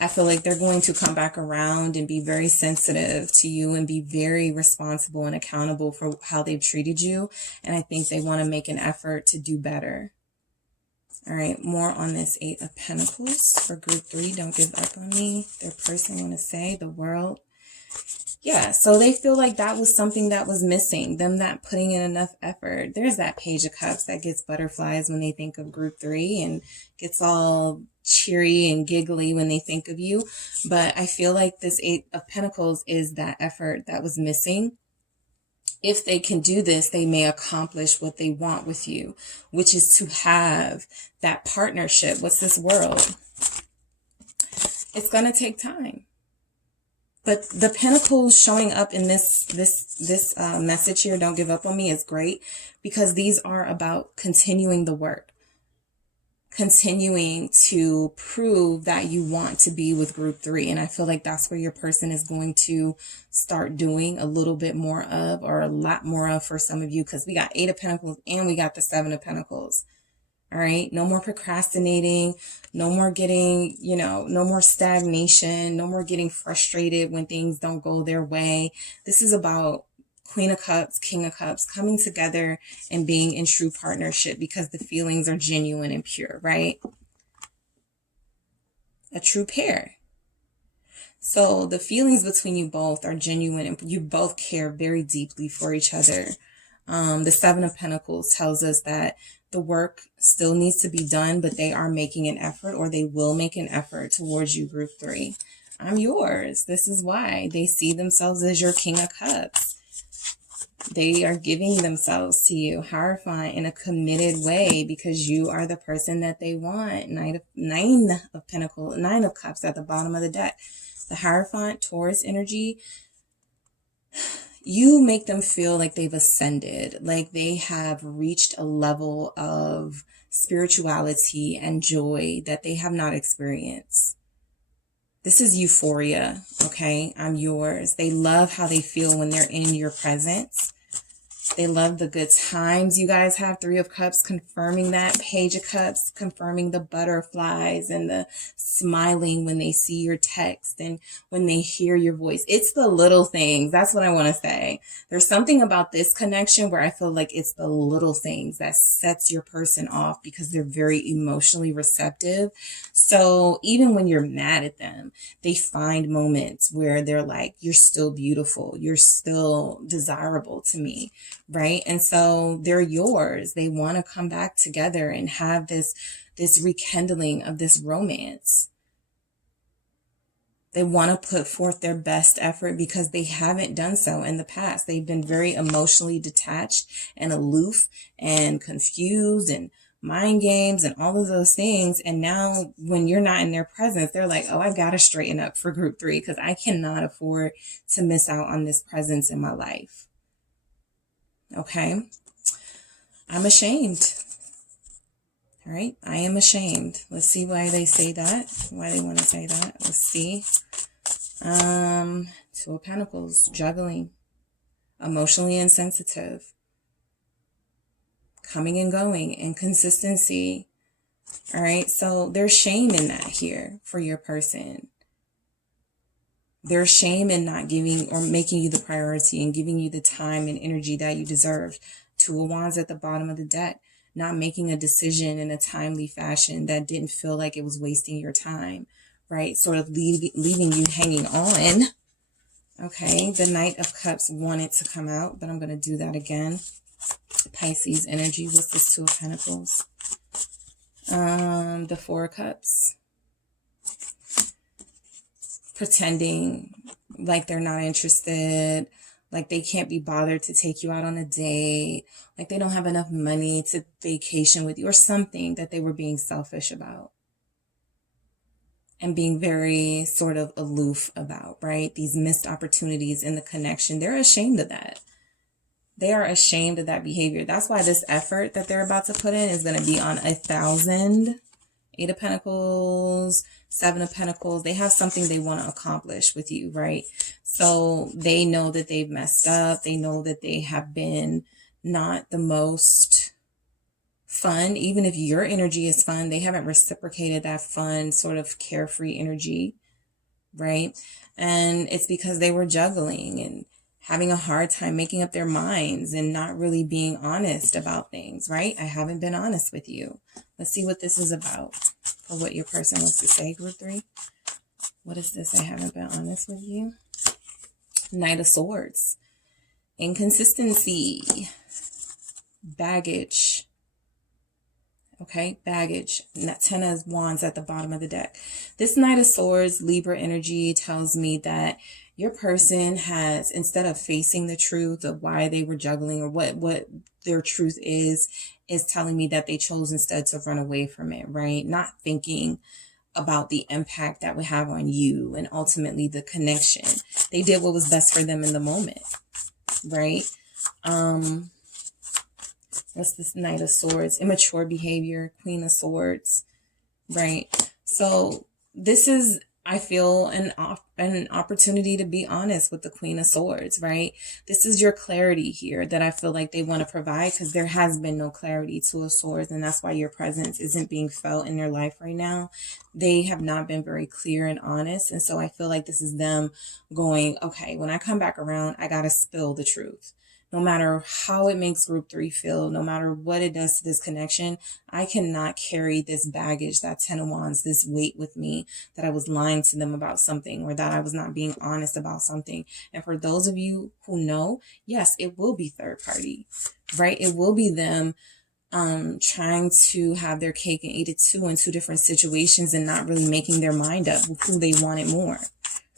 I feel like they're going to come back around and be very sensitive to you and be very responsible and accountable for how they've treated you. And I think they want to make an effort to do better. All right, more on this 8 of Pentacles for group 3. Don't give up on me. Their person want to say, the World. Yeah, so they feel like that was something that was missing, them not putting in enough effort. There's that Page of Cups that gets butterflies when they think of group 3 and gets all cheery and giggly when they think of you. But I feel like this 8 of Pentacles is that effort that was missing. If they can do this, they may accomplish what they want with you, which is to have that partnership. What's this World? It's going to take time. But the Pentacles showing up in this message here, don't give up on me, is great, because these are about continuing the work, continuing to prove that you want to be with group 3. And I feel like that's where your person is going to start doing a little bit more of, or a lot more of for some of you, because we got 8 of Pentacles and we got the 7 of Pentacles. All right. No more procrastinating, no more getting, no more stagnation, no more getting frustrated when things don't go their way. This is about Queen of Cups, King of Cups coming together and being in true partnership because the feelings are genuine and pure, right? A true pair. So the feelings between you both are genuine and you both care very deeply for each other. The 7 of Pentacles tells us that the work still needs to be done, but they are making an effort, or they will make an effort towards you, group 3. I'm yours. This is why they see themselves as your King of Cups. They are giving themselves to you, Hierophant, in a committed way because you are the person that they want. 9 of Pentacles, 9 of Cups at the bottom of the deck. The Hierophant, Taurus energy. you make them feel like they've ascended, like they have reached a level of spirituality and joy that they have not experienced. This is euphoria, okay? I'm yours. They love how they feel when they're in your presence. They love the good times you guys have. Three of Cups confirming that. Page of Cups confirming the butterflies and the smiling when they see your text and when they hear your voice. It's the little things. That's what I want to say. There's something about this connection where I feel like it's the little things that sets your person off because they're very emotionally receptive. So even when you're mad at them, they find moments where they're like, you're still beautiful. You're still desirable to me. Right. And so they're yours. They want to come back together and have this rekindling of this romance. They want to put forth their best effort because they haven't done so in the past. They've been very emotionally detached and aloof and confused and mind games and all of those things. And now when you're not in their presence, they're like, oh, I got to straighten up for group 3 because I cannot afford to miss out on this presence in my life. Okay, I'm ashamed. All right, I am ashamed. Let's see why they say that, why they want to say that. Let's see. Two of Pentacles, juggling, emotionally insensitive, coming and going, inconsistency. All right, so there's shame in that here for your person. There's shame in not giving or making you the priority and giving you the time and energy that you deserve. Two of Wands at the bottom of the deck, not making a decision in a timely fashion that didn't feel like it was wasting your time, right? Sort of leaving you hanging on. Okay, the Knight of Cups wanted to come out, but I'm going to do that again. Pisces energy, what's this Two of Pentacles? The Four of Cups. Pretending like they're not interested, like they can't be bothered to take you out on a date, like they don't have enough money to vacation with you, or something that they were being selfish about and being very sort of aloof about, right? These missed opportunities in the connection. They're ashamed of that. They are ashamed of that behavior. That's why this effort that they're about to put in is going to be on 1,000. 8 of Pentacles, 7 of Pentacles. They have something they want to accomplish with you, right? So they know that they've messed up. They know that they have been not the most fun. Even if your energy is fun, they haven't reciprocated that fun, sort of carefree energy, right? And it's because they were juggling and having a hard time making up their minds and not really being honest about things, right? I haven't been honest with you. Let's see what this is about or what your person wants to say, group 3. What is this? I haven't been honest with you. Knight of Swords. Inconsistency. Baggage. Okay, baggage. 10 of Wands at the bottom of the deck. This Knight of Swords, Libra energy, tells me that your person has, instead of facing the truth of why they were juggling or what their truth is telling me that they chose instead to run away from it, right? Not thinking about the impact that would have on you and ultimately the connection. They did what was best for them in the moment, right? What's this Knight of Swords? Immature behavior, Queen of Swords, right? So this is, I feel, an opportunity to be honest with the Queen of Swords, right? This is your clarity here that I feel like they want to provide because there has been no clarity. Two of Swords, and that's why your presence isn't being felt in their life right now. They have not been very clear and honest. And so I feel like this is them going, okay, when I come back around, I got to spill the truth. No matter how it makes group 3 feel, no matter what it does to this connection, I cannot carry this baggage, that 10 of Wands, this weight with me, that I was lying to them about something or that I was not being honest about something. And for those of you who know, yes, it will be third party, right? It will be them trying to have their cake and eat it too in 2 different situations and not really making their mind up with who they wanted more.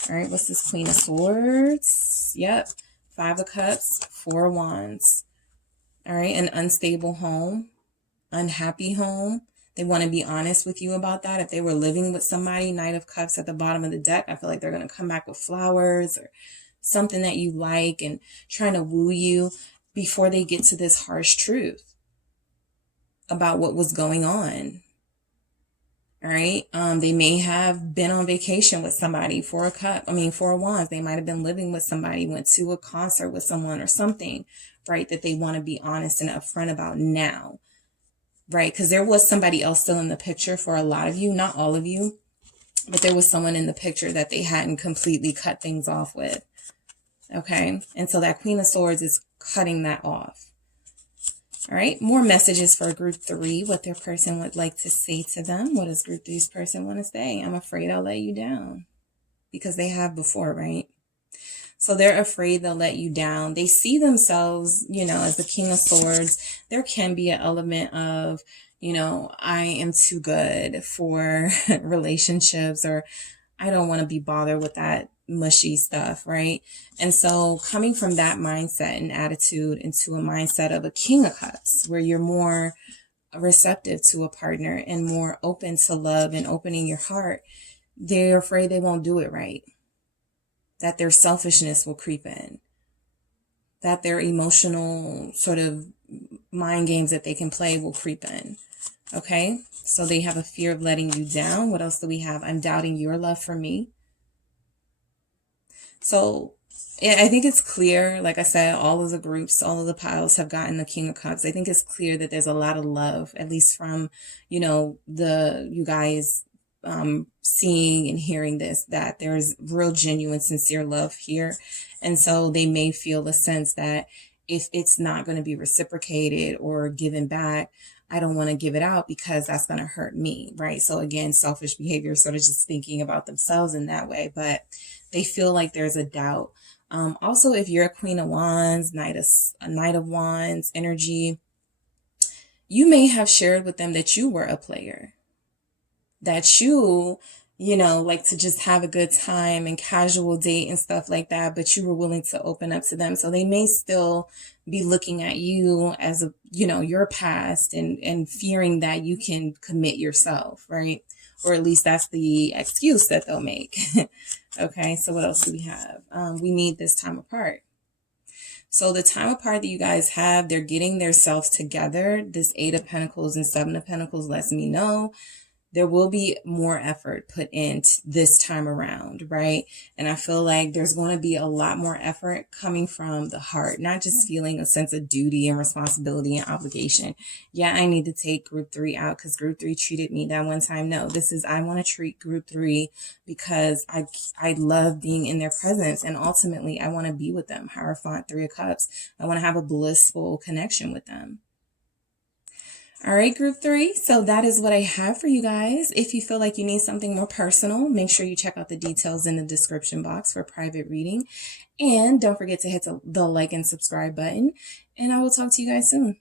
All right, what's this Queen of Swords? Yep. 5 of Cups, 4 of Wands. All right, an unstable home, unhappy home. They want to be honest with you about that. If they were living with somebody, Knight of Cups at the bottom of the deck, I feel like they're going to come back with flowers or something that you like and trying to woo you before they get to this harsh truth about what was going on. All right. They may have been on vacation with somebody, Four of Wands. They might have been living with somebody, went to a concert with someone or something, right? That they want to be honest and upfront about now, right? Because there was somebody else still in the picture for a lot of you, not all of you, but there was someone in the picture that they hadn't completely cut things off with. Okay. And so that Queen of Swords is cutting that off. All right, more messages for group 3, what their person would like to say to them. What does group 3's person want to say? I'm afraid I'll let you down, because they have before, right? So they're afraid they'll let you down. They see themselves, as the King of Swords. There can be an element of, I am too good for relationships, or I don't want to be bothered with that mushy stuff, right? And so coming from that mindset and attitude into a mindset of a King of Cups, where you're more receptive to a partner and more open to love and opening your heart, they're afraid they won't do it right, that their selfishness will creep in, that their emotional sort of mind games that they can play will creep in. Okay, so they have a fear of letting you down. What else do we have? I'm doubting your love for me. So I think it's clear, like I said, all of the groups, all of the piles have gotten the King of Cups. I think it's clear that there's a lot of love, at least from, you guys seeing and hearing this, that there's real, genuine, sincere love here. And so they may feel a sense that if it's not going to be reciprocated or given back, I don't want to give it out because that's going to hurt me, right? So again, selfish behavior, sort of just thinking about themselves in that way, but they feel like there's a doubt. Also, if you're a Queen of Wands, Knight of Wands energy, you may have shared with them that you were a player, that you like to just have a good time and casual date and stuff like that, but you were willing to open up to them. So they may still be looking at you as your past and fearing that you can commit yourself, right? Or at least that's the excuse that they'll make. Okay, so what else do we have? We need this time apart. So the time apart that you guys have, they're getting themselves together. This 8 of Pentacles and 7 of Pentacles lets me know there will be more effort put in this time around, right? And I feel like there's going to be a lot more effort coming from the heart, not just feeling a sense of duty and responsibility and obligation. Yeah, I need to take group 3 out because group 3 treated me that one time. No, I want to treat group 3 because I love being in their presence. And ultimately, I want to be with them. Hierophant, 3 of Cups. I want to have a blissful connection with them. All right, group 3. So that is what I have for you guys. If you feel like you need something more personal, make sure you check out the details in the description box for private reading. And don't forget to hit the like and subscribe button. And I will talk to you guys soon.